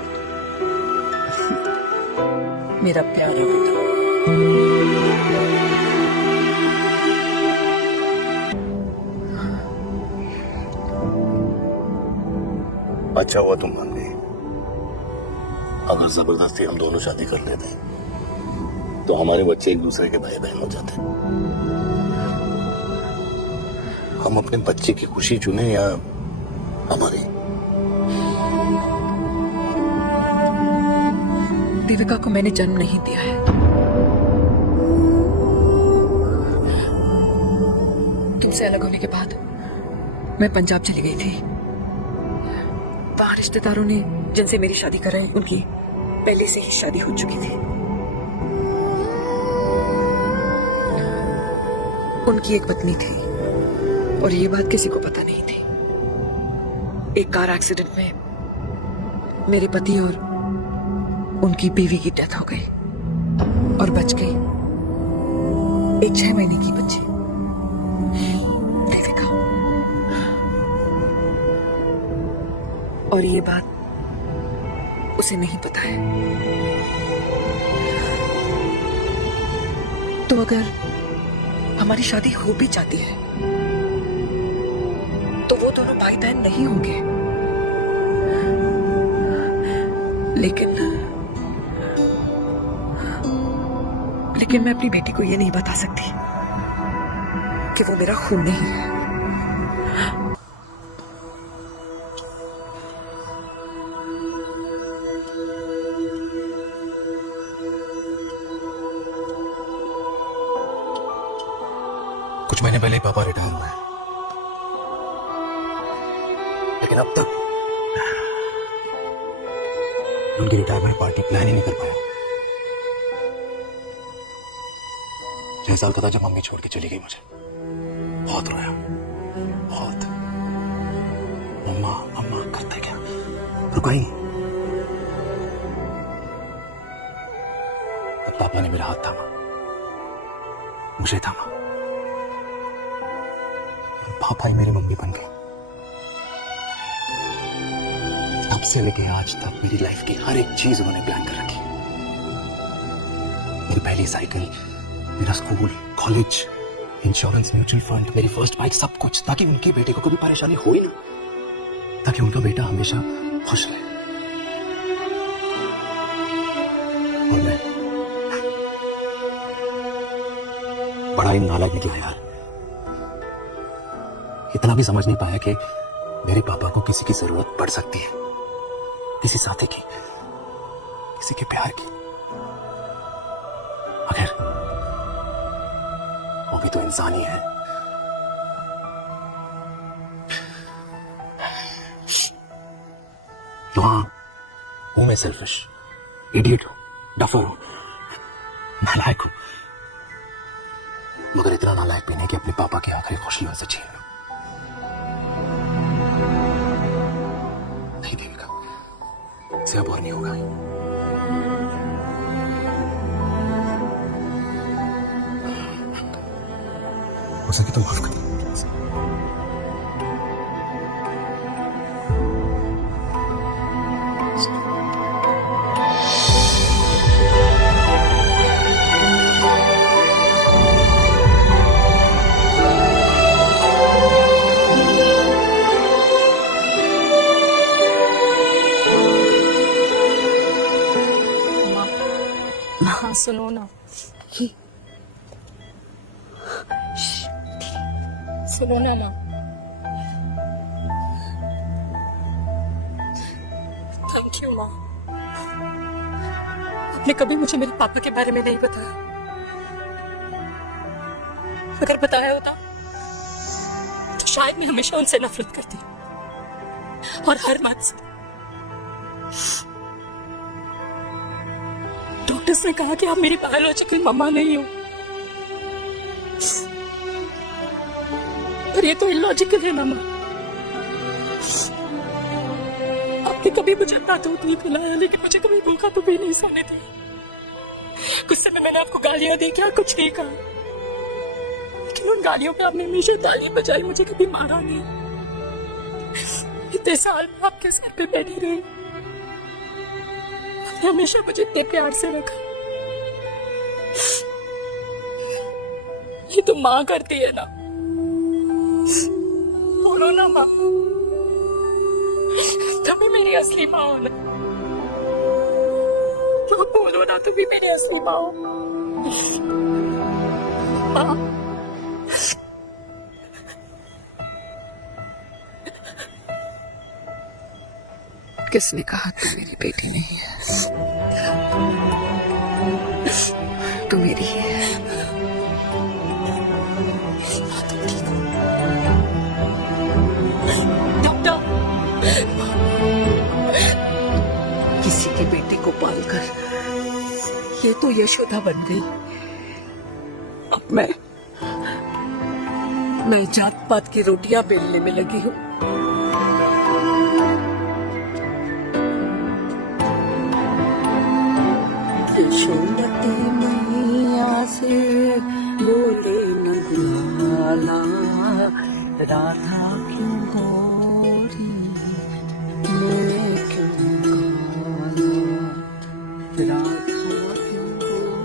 मेरा प्यारा बेटा। अच्छा हुआ तुम मान गई। अगर जबरदस्ती हम दोनों शादी कर लेते तो हमारे बच्चे एक दूसरे के भाई बहन हो जाते। हम अपने बच्चे की खुशी चुने या हमारी? देविका को मैंने जन्म नहीं दिया है। तुमसे अलग होने के बाद मैं पंजाब चली गई थी। वहां रिश्तेदारों ने जिनसे मेरी शादी कराई, उनकी पहले से ही शादी हो चुकी थी। उनकी एक पत्नी थी और ये बात किसी को पता नहीं थी। एक कार एक्सीडेंट में मेरे पति और उनकी बीवी की डेथ हो गई और बच गई एक 6 महीने की बच्ची, देविका। और ये बात उसे नहीं पता है। तो अगर हमारी शादी हो भी जाती है तो वो दोनों भाई बहन नहीं होंगे। लेकिन मैं अपनी बेटी को ये नहीं बता सकती कि वो मेरा खून नहीं है। कुछ महीने पहले ही पापा रिटायर हुए, लेकिन अब तक उनकी रिटायरमेंट पार्टी प्लान ही नहीं कर पाया। 6 साल का था जब मम्मी छोड़ के चली गई मुझे। बहुत रोया, बहुत। मम्मा मम्मा करते क्या, रुकाई। पापा ने मेरा हाथ थामा, मुझे थामा। पापा ही मेरी मम्मी बन गई। तब से लेके आज तक मेरी लाइफ की हर एक चीज उन्होंने प्लान कर रखी। मेरी पहली साइकिल, मेरा school, college, insurance, mutual fund, मेरी फर्स्ट बाइक, सब कुछ, ताकि उनके बेटे को कभी परेशानी हो ही ना, ताकि उनका बेटा हमेशा खुश रहे। और मैं बड़ा ही नालायक निकला यार। इतना भी समझ नहीं पाया कि मेरे पापा को किसी की जरूरत पड़ सकती है, किसी साथी की, किसी के प्यार की। अगर वो भी तो इंसान ही है। तो हाँ, हूं मैं सेल्फिश, इडियट हूं, डफर हूं, नालायक हूं, मगर इतना नालायक भी नहीं कि अपने पापा की आखिरी खुशी उनसे छीन लूं। नहीं देविका, इससे अब और नहीं होगा। हो सके तो माफ कर दो। हाँ सुनो ना, सुनो ना माँ। थैंक यू माँ। आपने कभी मुझे मेरे पापा के बारे में नहीं बताया। अगर बताया होता तो शायद मैं हमेशा उनसे नफरत करती और हर बात से। डॉक्टर्स ने कहा कि आप मेरी बायोलॉजिकल मम्मा नहीं हो, पर ये तो इलॉजिकल है मामा। आपने कभी मुझे अपना दूध नहीं पिलाया, लेकिन मुझे कभी भूखा तो भी नहीं सोने दिया। कुछ समय मैंने आपको गालियां दी, क्या कुछ नहीं कहा, लेकिन उन गालियों पे आपने हमेशा ताली बजाई, मुझे कभी मारा नहीं। इतने साल में आपके सर पे बैठी रही, आपने हमेशा मुझे इतने प्यार से रखा। ये तो माँ करती है ना, बोलो ना माँ, तुम मेरी असली माँ हो ना, तो बोलो ना, तुम भी मेरी असली माँ हो। माँ, किसने कहा तू मेरी बेटी नहीं है? तू मेरी है। किसी की बेटी को पालकर ये तो यशोदा बन गई। अब मैं जात पात की रोटियां बेलने में लगी हूँ। यशोमती मैया से बोले न दियाला, राधा क्यों गोरी मेरे क्यों काला, राधा क्यों गोरी।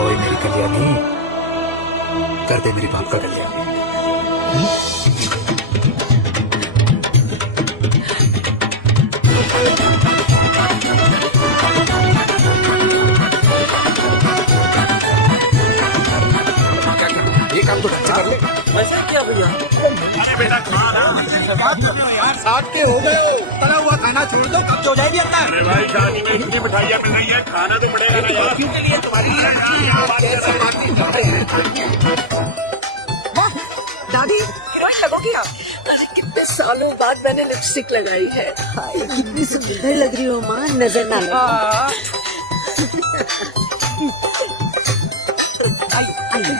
ओए मेरी कल्याणी, कर दे मेरी बाप का कल्याण। ये काम तो ढंग से कर ले। वैसे क्या भैया? अरे बेटा यार साथ के हो गए हो, तला हुआ खाना छोड़ दो, कब्ज हो जाएगी अंदर। अरे भाई शादी में इतनी मिठाइयाँ मिल रही है, खाना तो पड़ेगा ना यार। क्यों के लिए तुम्हारी दादी हीरोइन लगोगी आप। अरे कितने सालों बाद मैंने लिपस्टिक लगाई है। हाय कितनी सुंदर लग रही हो माँ, नजर ना लगे। आइए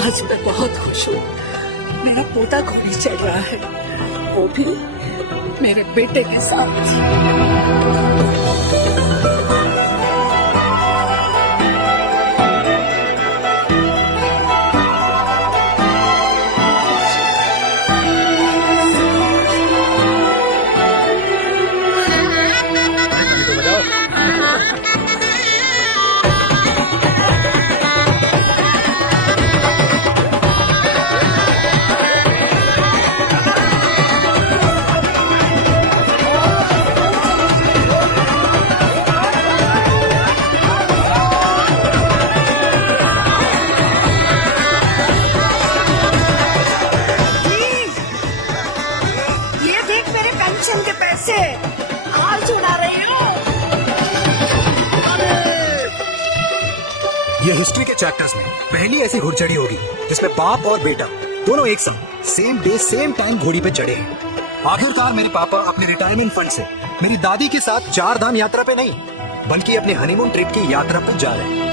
आज मैं बहुत खुश हूँ। मेरा पोता घोड़ी चढ़ रहा है, वो भी मेरे बेटे के साथ। हिस्ट्री के चैप्टर्स में पहली ऐसी घुड़चढ़ी होगी जिसमें बाप और बेटा दोनों एक साथ सेम डे सेम टाइम घोड़ी पे चढ़े हैं। आखिरकार मेरे पापा अपने रिटायरमेंट फंड से मेरी दादी के साथ 4 धाम यात्रा पे नहीं बल्कि अपने हनीमून ट्रिप की यात्रा पे जा रहे हैं।